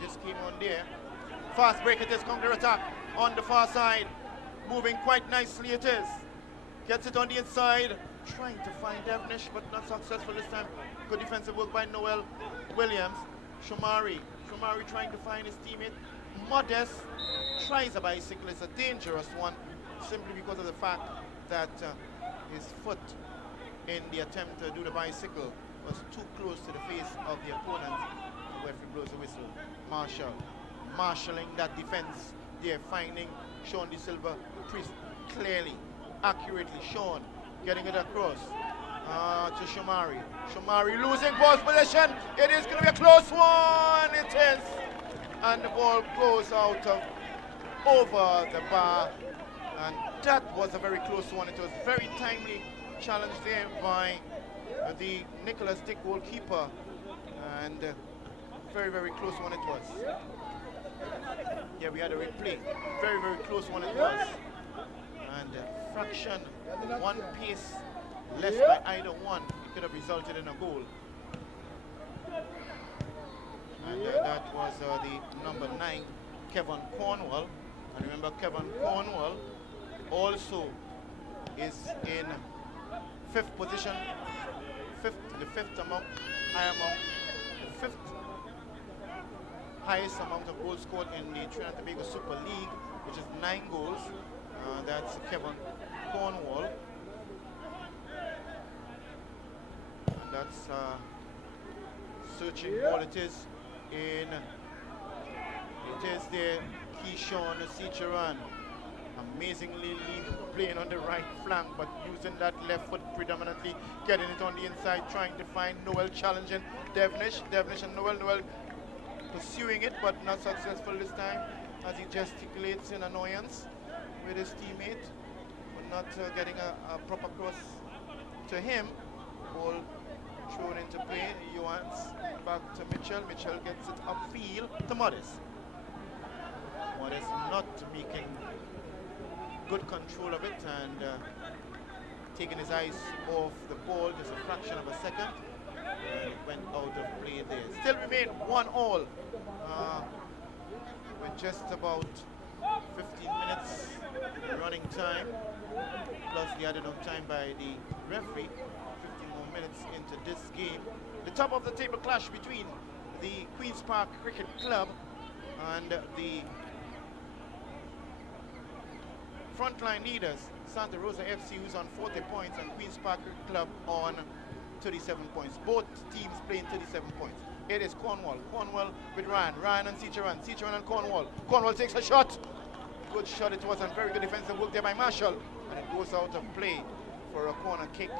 Just came on there. Fast break, it is counter attack on the far side. Moving quite nicely it is. Gets it on the inside. Trying to find Devnish, but not successful this time. Good defensive work by Noel Williams. Shomari trying to find his teammate. Modest tries a bicycle. It's a dangerous one, simply because of the fact that his foot in the attempt to do the bicycle was too close to the face of the opponent. The referee blows a whistle. Marshall marshalling that defense there, finding Sean De Silva clearly, accurately. Sean getting it across to Shomari. Shomari losing ball possession. It is going to be a close one. It is. And the ball goes out of over the bar. And that was a very close one. It was very timely challenge there by the Nicholas Dick goalkeeper. And very, very close one it was. Yeah, we had a replay. Very, very close one it was. And fraction, one pace left by either one, it could have resulted in a goal. And that was the number 9, Kevin Cornwall. And remember, Kevin Cornwall also is in 5th position, the 5th amount, the 5th highest amount of goals scored in the Trinidad and Tobago Super League, which is 9 goals. That's Kevin Cornwall. That's searching ball. It is there, Keyshawn Cicheran. Amazingly playing on the right flank, but using that left foot predominantly, getting it on the inside, trying to find Noel, challenging Devnish and Noel pursuing it, but not successful this time, as he gesticulates in annoyance with his teammate, but not getting a proper cross to him. Ball thrown into play. Johannes back to Mitchell. Mitchell gets it upfield to Modest. Modest not making good control of it and taking his eyes off the ball just a fraction of a second. It went out of play there. Still remain 1-1 with just about 15 minutes running time, plus the added on time by the referee. 15 more minutes into this game. The top of the table clash between the Queen's Park Cricket Club and the frontline leaders, Santa Rosa FC, who's on 40 points, and Queen's Park Cricket Club on 37 points. Both teams playing 37 points. It is Cornwall with Ryan and Cicheran and Cornwall. Cornwall takes a shot. Good shot it was, and very good defensive work there by Marshall. And it goes out of play for a corner kick.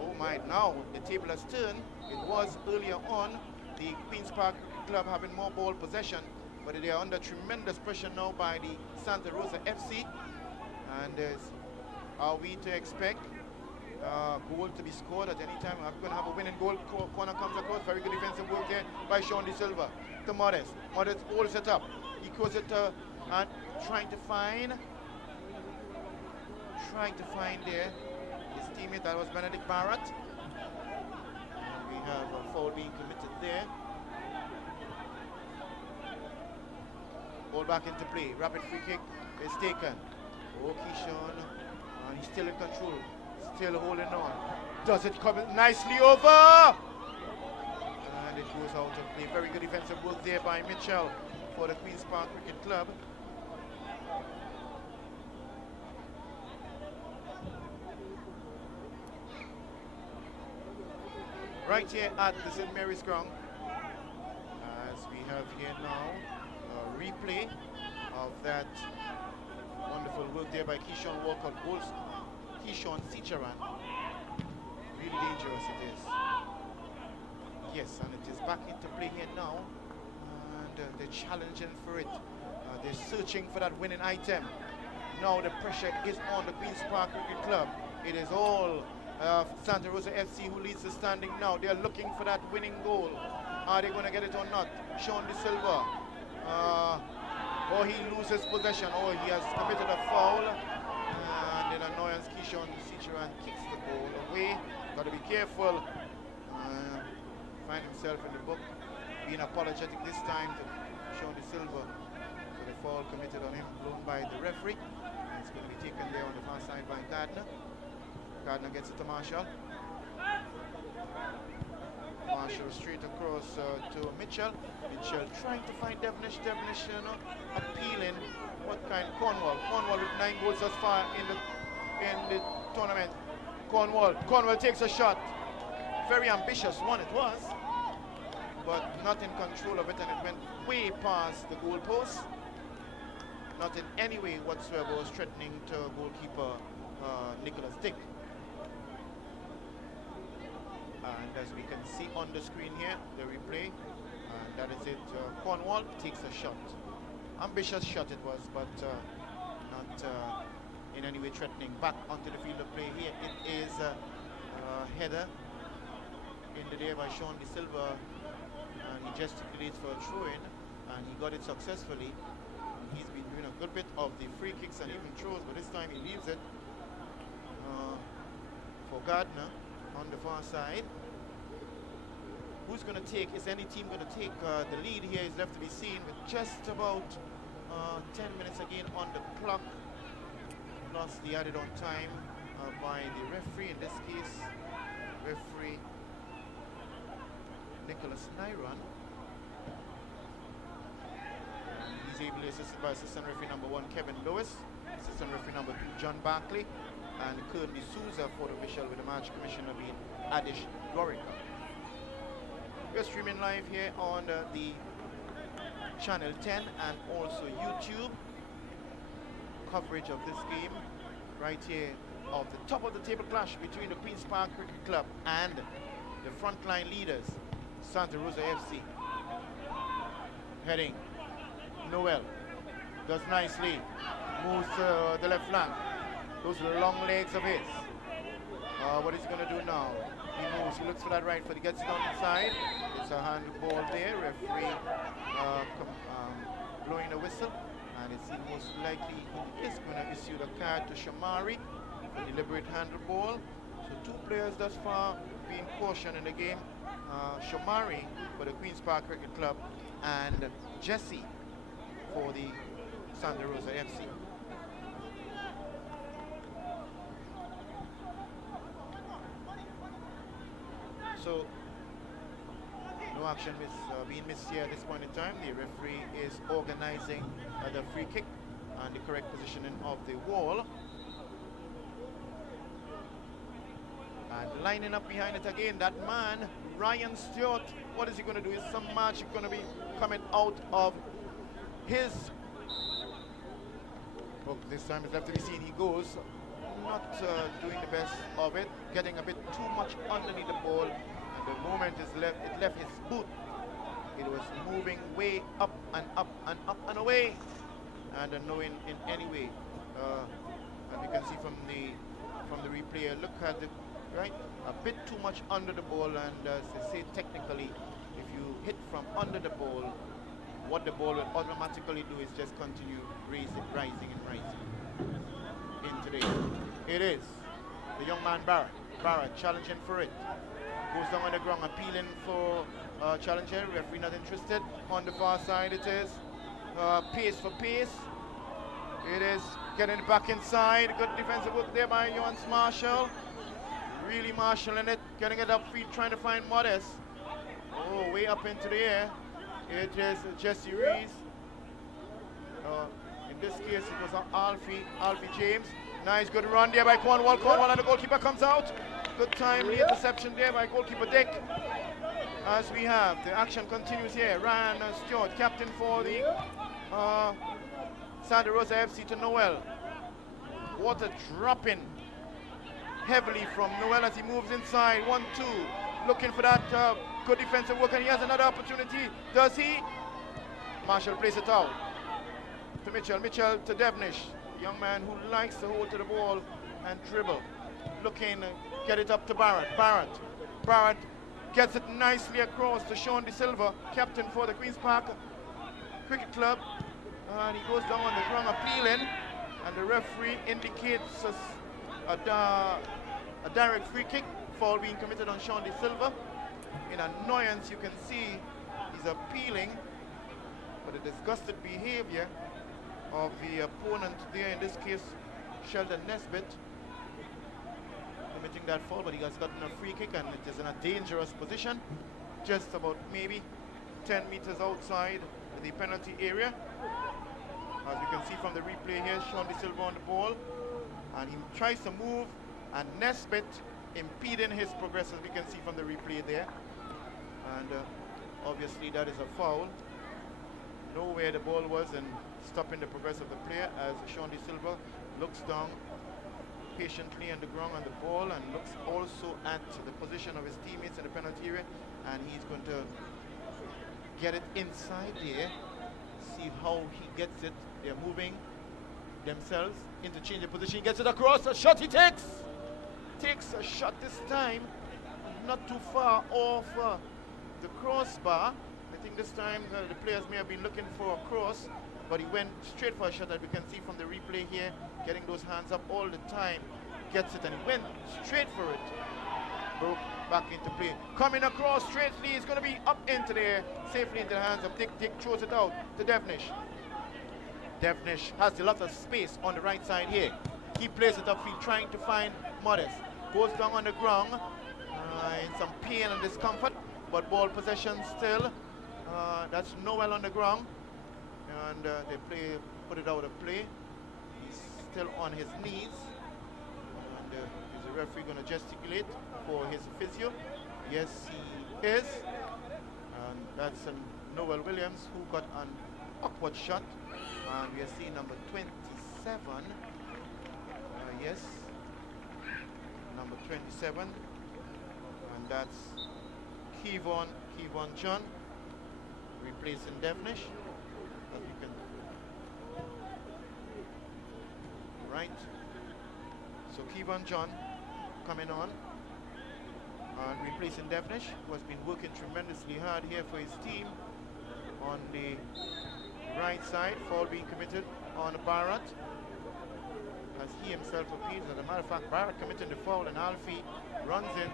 Oh my, now the table has turned. It was earlier on the Queen's Park Club having more ball possession, but they are under tremendous pressure now by the Santa Rosa FC. And are we to expect goal to be scored at any time? I'm going to have a winning goal. Corner comes across. Very good defensive work there by Sean De Silva to Modest. Modest holds it up. He goes it and trying to find there his teammate. That was Benedict Barrett. And we have a foul being committed there. Ball back into play. Rapid free kick is taken. Oh, Keyshawn And he's still in control, still holding on. Does it come nicely over? And it goes out of play. Very good defensive work there by Mitchell for the Queen's Park Cricket Club. Right here at the St. Mary's ground, as we have here now a replay of that wonderful work there by Keyshawn Walker, Keyshawn Sicharan. Really dangerous it is. Yes, and it is back into play here now, and they're challenging for it. They're searching for that winning item. Now the pressure is on the Queen's Park Cricket Club. It is all Santa Rosa FC who leads the standing now. They're looking for that winning goal. Are they going to get it or not? Sean De Silva. Or he loses possession, or he has committed a foul. And in annoyance, Keyshawn Sicharan kicks the ball away. Got to be careful. Find himself in the book being apologetic this time to Sean De Silva for the foul committed on him, blown by the referee. And it's going to be taken there on the far side by Gardner. Gardner gets it to Marshall. Marshall straight across to Mitchell. Mitchell trying to find Devonish, you know, appealing. What kind? Cornwall with 9 goals thus far in the tournament. Cornwall takes a shot. Very ambitious one it was, but not in control of it, and it went way past the goal post. Not in any way whatsoever was threatening to goalkeeper Nicholas Dick. And as we can see on the screen here, the replay, and that is it. Cornwall takes a shot. Ambitious shot it was, but not in any way threatening. Back onto the field of play here. It is a header in the day by Sean De Silva, and he gesticulates for a throw-in, and he got it successfully. He's been doing a good bit of the free kicks and even throws, but this time he leaves it for Gardner on the far side. Who's going to take, is any team going to take the lead here is left to be seen, with just about 10 minutes again on the clock, plus the added on time by the referee, in this case referee Nicholas Nyron. He's ably assisted by assistant referee number 1 Kevin Lewis, assistant referee number 2 John Barkley, and Kirby Souza for the official, with the match commissioner being Adish Gorica. We're streaming live here on the Channel 10 and also YouTube. Coverage of this game right here of the top of the table clash between the Queen's Park Cricket Club and the frontline leaders, Santa Rosa FC. Heading, Noel does nicely, moves to the left flank. Those long legs of his. What is he going to do now? He moves, he looks for that right foot, he gets it on the side. It's a handball there, referee blowing a whistle, and it's most likely he is going to issue the card to Shamari for deliberate handball. So 2 players thus far being cautioned in the game. Shamari for the Queen's Park Cricket Club and Jesse for the Santa Rosa FC. So no action being missed here at this point in time. The referee is organizing the free kick and the correct positioning of the wall. And lining up behind it again, that man, Ryan Stewart, what is he going to do? Is some magic going to be coming out of his... Oh, this time it's left to be seen. He goes, not doing the best of it, getting a bit too much underneath the ball. And the moment is left, it left his boot. It was moving way up and up and up and away. And knowing in any way, as you can see from the replay, look at the right, a bit too much under the ball, and as they say technically, if you hit from under the ball, what the ball will automatically do is just continue rising and rising into the air. It is the young man Barrett challenging for it. Goes down on the ground, appealing for challenger. Referee not interested. On the far side it is. Pace for pace. It is getting back inside. Good defensive work there by Johannes Marshall. Really marshalling it, getting it upfield, trying to find Modest. Oh, way up into the air. It is Jesse Rees. In this case, it was Alfie James. Nice, good run there by Cornwall. Cornwall and the goalkeeper comes out. Good timely interception there by goalkeeper Dick. As we have, the action continues here. Ryan Stewart, captain for the Santa Rosa FC to Noel. Water dropping heavily from Noel as he moves inside. 1-2, looking for that good defensive work, and he has another opportunity. Does he? Marshall plays it out to Mitchell. Mitchell to Devnish, a young man who likes to hold to the ball and dribble. Looking, get it up to Barrett. Barrett gets it nicely across to Sean De Silva, captain for the Queen's Park Cricket Club. And he goes down on the ground appealing, and the referee indicates a direct free kick, foul being committed on Sean De Silva. In annoyance, you can see he's appealing for the disgusted behavior of the opponent there, in this case Sheldon Nesbitt, committing that foul, but he has gotten a free kick and it is in a dangerous position, just about maybe 10 meters outside the penalty area. As you can see from the replay here, Sean De Silva on the ball, and he tries to move, and Nesbitt impeding his progress, as we can see from the replay there. And obviously that is a foul. Know where the ball was and stopping the progress of the player, as Sean De Silva looks down patiently on the ground on the ball and looks also at the position of his teammates in the penalty area, and he's going to get it inside there, see how he gets it. They're moving themselves, interchange the position, he gets it across, a shot he takes a shot this time, not too far off the crossbar. I think this time the players may have been looking for a cross, but he went straight for a shot, that we can see from the replay here, getting those hands up all the time, gets it, and he went straight for it. Broke back into play. Coming across straightly, it's going to be up into the air, safely into the hands of Dick. Dick throws it out to Devnish. Devnish has a lot of space on the right side here. He plays it upfield, trying to find Modest. Goes down on the ground in some pain and discomfort, but ball possession still. That's Noel on the ground, and they put it out of play. He's still on his knees, and is the referee going to gesticulate for his physio? Yes, he is. And that's Noel Williams, who got an awkward shot, and we are seeing number 27. Yes, number 27, and that's Kevon John replacing Devnish, as you can right. So Kevon John coming on and replacing Devnish, who has been working tremendously hard here for his team. On the right side, foul being committed on Barrett, as he himself appeals. As a matter of fact, Barrett committing the foul, and Alfie runs in.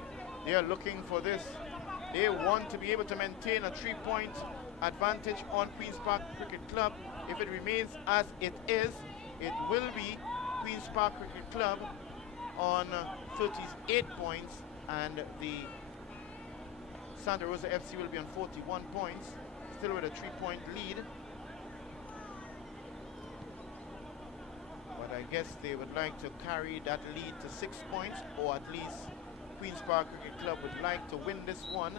They are looking for this. They want to be able to maintain a 3-point advantage on Queen's Park Cricket Club. If it remains as it is, it will be Queen's Park Cricket Club on 38 points, and the Santa Rosa FC will be on 41 points, still with a 3-point lead. But I guess they would like to carry that lead to 6 points, or at least Queen's Park Cricket Club would like to win this one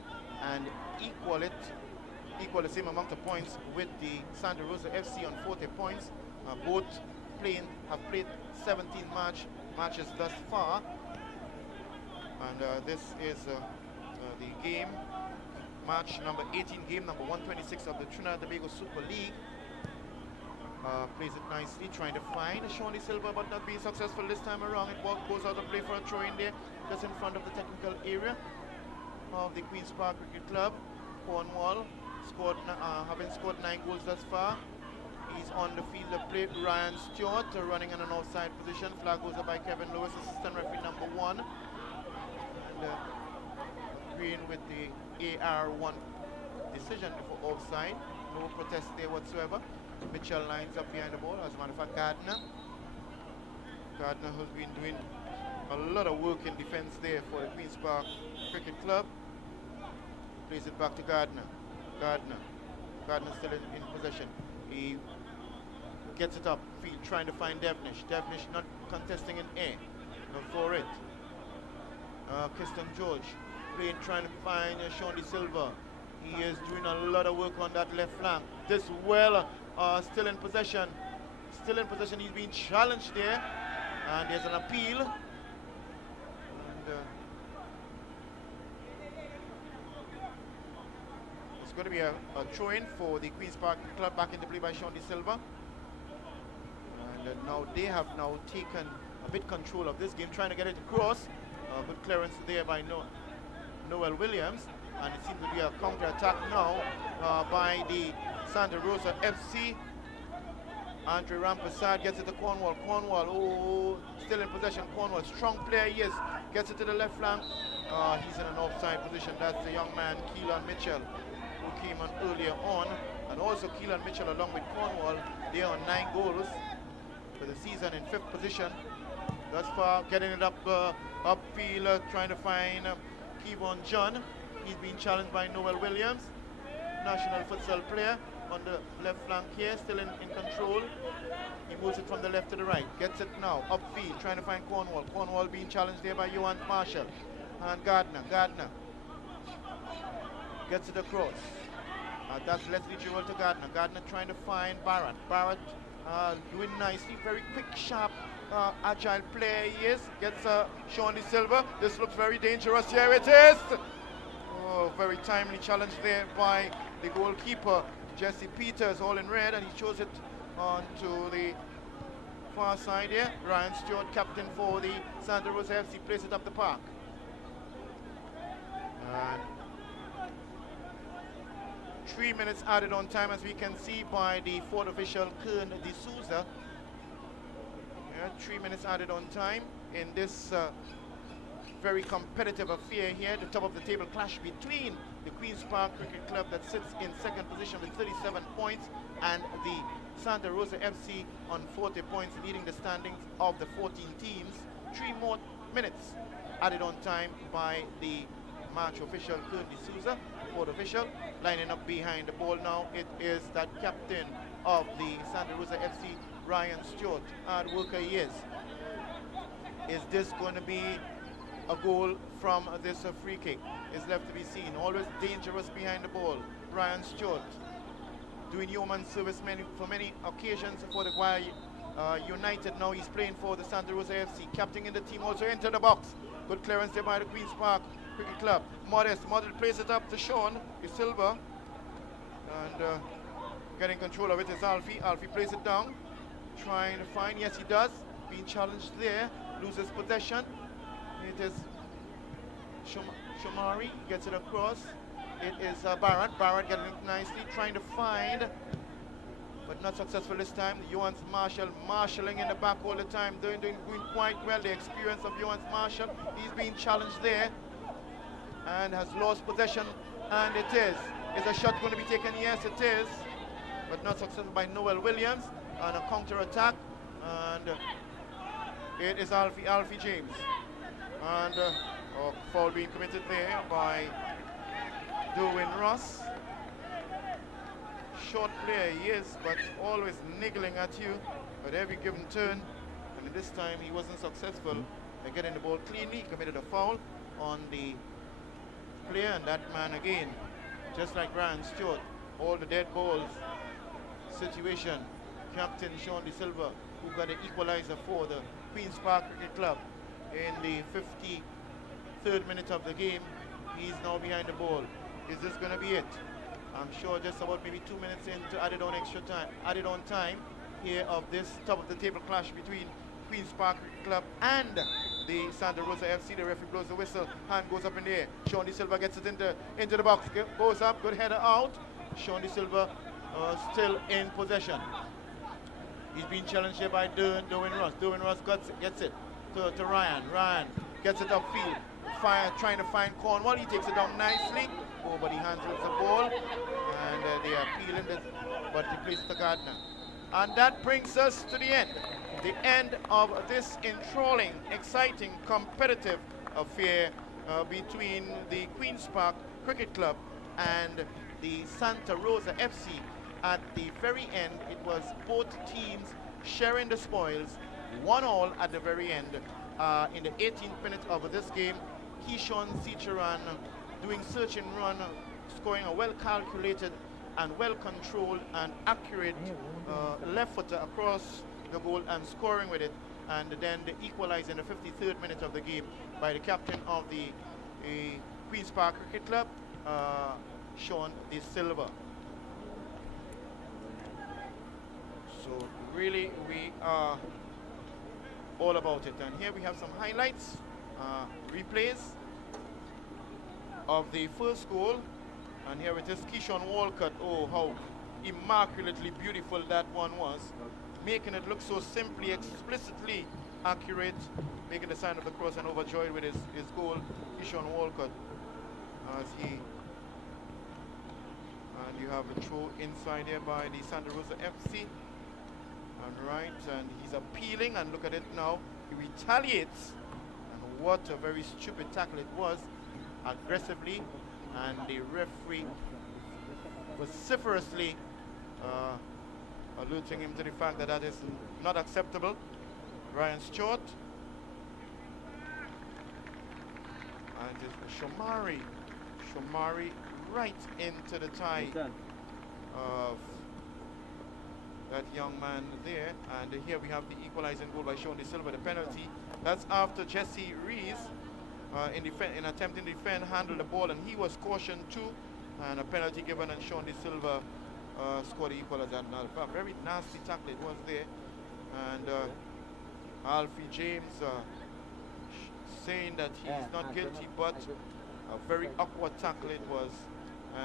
and equal the same amount of points with the Santa Rosa FC on 40 points. Both have played 17 matches thus far, and this is the game, match number 18, game number 126 of the Trinidad and Tobago Super League. Plays it nicely, trying to find Sean De Silva, but not being successful this time around. It goes out of play for a throw in there, just in front of the technical area of the Queen's Park Cricket Club. Cornwall having scored 9 goals thus far. He's on the field of play. Ryan Stewart running in an offside position. Flag goes up by Kevin Lewis, assistant referee number 1. And agreeing with the AR1 decision for offside. No protest there whatsoever. Mitchell lines up behind the ball. As a matter of fact, Gardner has been doing a lot of work in defense there for the Queen's Park Cricket Club. Plays it back to Gardner. Gardner still in possession. He gets it up field, trying to find Devnish. Devnish not contesting in air. No for it. Kirsten George playing, trying to find Sean De Silva. He is doing a lot of work on that left flank. This well still in possession. He's being challenged there. And there's an appeal. And it's going to be a throw-in for the Queen's Park Club, back into play by Sean De Silva. And now they have now taken a bit control of this game, trying to get it across. Good clearance there by Noel Williams. And it seems to be a counter-attack now by the Santa Rosa FC. Andre Rampersad gets it to Cornwall. Cornwall, still in possession. Cornwall, strong player he is. Gets it to the left flank. He's in an offside position. That's the young man, Keelan Mitchell, who came on earlier on. And also Keelan Mitchell, along with Cornwall, they are on 9 goals for the season, in 5th position. Thus far, getting it up upfield, trying to find Kevon John. He's being challenged by Noel Williams, national futsal player. On the left flank here, still in control. He moves it from the left to the right. Gets it now, upfield, trying to find Cornwall. Cornwall being challenged there by Johan Marshall. And Gardner gets it across. That's Leslie Jewell to Gardner. Gardner trying to find Barrett. Barrett doing nicely, very quick, sharp, agile player he is. Gets Sean De Silva. This looks very dangerous. Here it is! Oh, very timely challenge there by the goalkeeper, Jesse Peters, all in red, and he shows it on to the far side here. Ryan Stewart, captain for the Santa Rosa FC, plays it up the park. And 3 minutes added on time, as we can see by the fourth official, Kern De Souza. 3 minutes added on time in this very competitive affair here. The top of the table clash between the Queen's Park Cricket Club, that sits in 2nd position with 37 points, and the Santa Rosa FC on 40 points, leading the standings of the 14 teams. 3 more minutes added on time by the match official, Kern De Souza. Fourth official lining up behind the ball now. It is that captain of the Santa Rosa FC, Ryan Stewart. Hard worker he is. Is this going to be a goal from this free kick? Is left to be seen. Always dangerous behind the ball. Ryan Stewart doing yeoman service for many occasions for the Guaya United. Now he's playing for the Santa Rosa FC. Captain in the team also into the box. Good clearance there by the Queen's Park Cricket Club. Modest plays it up to Sean De Silva. And getting control of it is Alfie. Alfie plays it down. Trying to find, yes he does. Being challenged there. Loses possession. It is Shamari, gets it across. It is Barrett getting it nicely, trying to find, but not successful this time. Johan Marshall marshalling in the back all the time, doing quite well. The experience of Johan Marshall. He's being challenged there and has lost possession, and it is. Is a shot going to be taken? Yes, it is, but not successful by Noel Williams on a counter attack, and it is Alfie James. And foul being committed there by Derwin Ross. Short player he is, but always niggling at you at every given turn. And this time he wasn't successful at getting the ball cleanly. He committed a foul on the player, and that man again, just like Ryan Stewart, all the dead balls situation. Captain Sean De Silva, who got the equalizer for the Queen's Park Cricket Club in the 53rd minute of the game. He's now behind the ball. Is this going to be it? I'm sure just about maybe 2 minutes into added on time here of this top of the table clash between Queen's Park Cricket Club and the Santa Rosa FC. The referee blows the whistle, hand goes up in the air. Sean De Silva gets it into the box, goes up, good header out. Sean De Silva still in possession. He's being challenged here by Derwin Ross. Derwin Ross gets it to Ryan. Ryan gets it upfield. Trying to find Cornwall. He takes it down nicely. over the hands with the ball, and they are peeling it, but he plays to Gardner. And that brings us to the end of this enthralling, exciting, competitive affair between the Queen's Park Cricket Club and the Santa Rosa FC. At the very end, it was both teams sharing the spoils, 1-1 at the very end. In the 18th minute of this game, Keishon Sicharan doing search and run, scoring a well-calculated and well-controlled and accurate left footer across the goal and scoring with it, and then the equalizer in the 53rd minute of the game by the captain of the Queen's Park Cricket Club, Sean De Silva. So really we are all about it, and here we have some highlights, replays of the first goal, and here it is Keishon Walcott. Oh, how immaculately beautiful that one was, making it look so simply, explicitly accurate, making the sign of the cross and overjoyed with his goal, Keishon Walcott, as he, and you have a throw inside here by the Santa Rosa FC, and right, and he's appealing, and look at it now, he retaliates, and what a very stupid tackle it was, aggressively, and the referee vociferously alerting him to the fact that that is not acceptable. Ryan Stewart, and it's Shomari right into the tie of that young man there, and here we have the equalizing goal by Sean De Silva. The penalty, that's after Jesse Rees in attempting to defend handled the ball, and he was cautioned too, and a penalty given, and Sean De Silva scored the equalizer. A very nasty tackle it was there, and Alfie James saying that he's not guilty, but a very awkward tackle it was.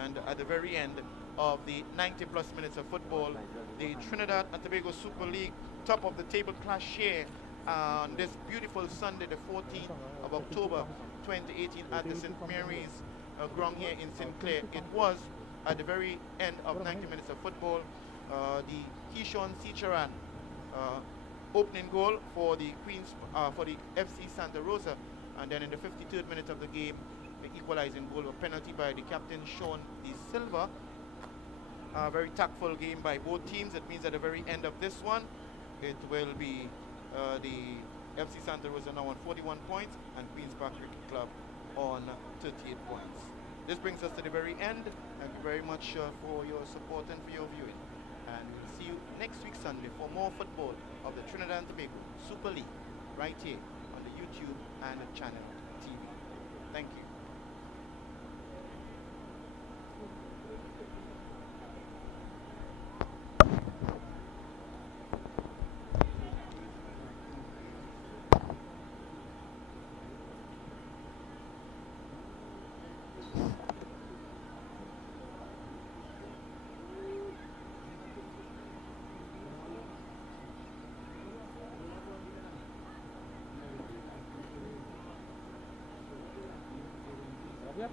And at the very end of the 90+ minutes of football, the Trinidad and Tobago Super League top of the table clash here on this beautiful Sunday, the 14th of October 2018, at the St. Mary's ground here in St. Clair. It was at the very end of 90 minutes of football, the Keishon Sicharan opening goal for the for the FC Santa Rosa, and then in the 53rd minute of the game, the equalizing goal, a penalty by the captain Sean De Silva. A very tactful game by both teams. It means at the very end of this one, it will be the FC Santa Rosa now on 41 points and Queen's Park Cricket Club on 38 points. This brings us to the very end. Thank you very much for your support and for your viewing. And we'll see you next week Sunday for more football of the Trinidad and Tobago Super League right here on the YouTube and Channel TV. Thank you. Yep.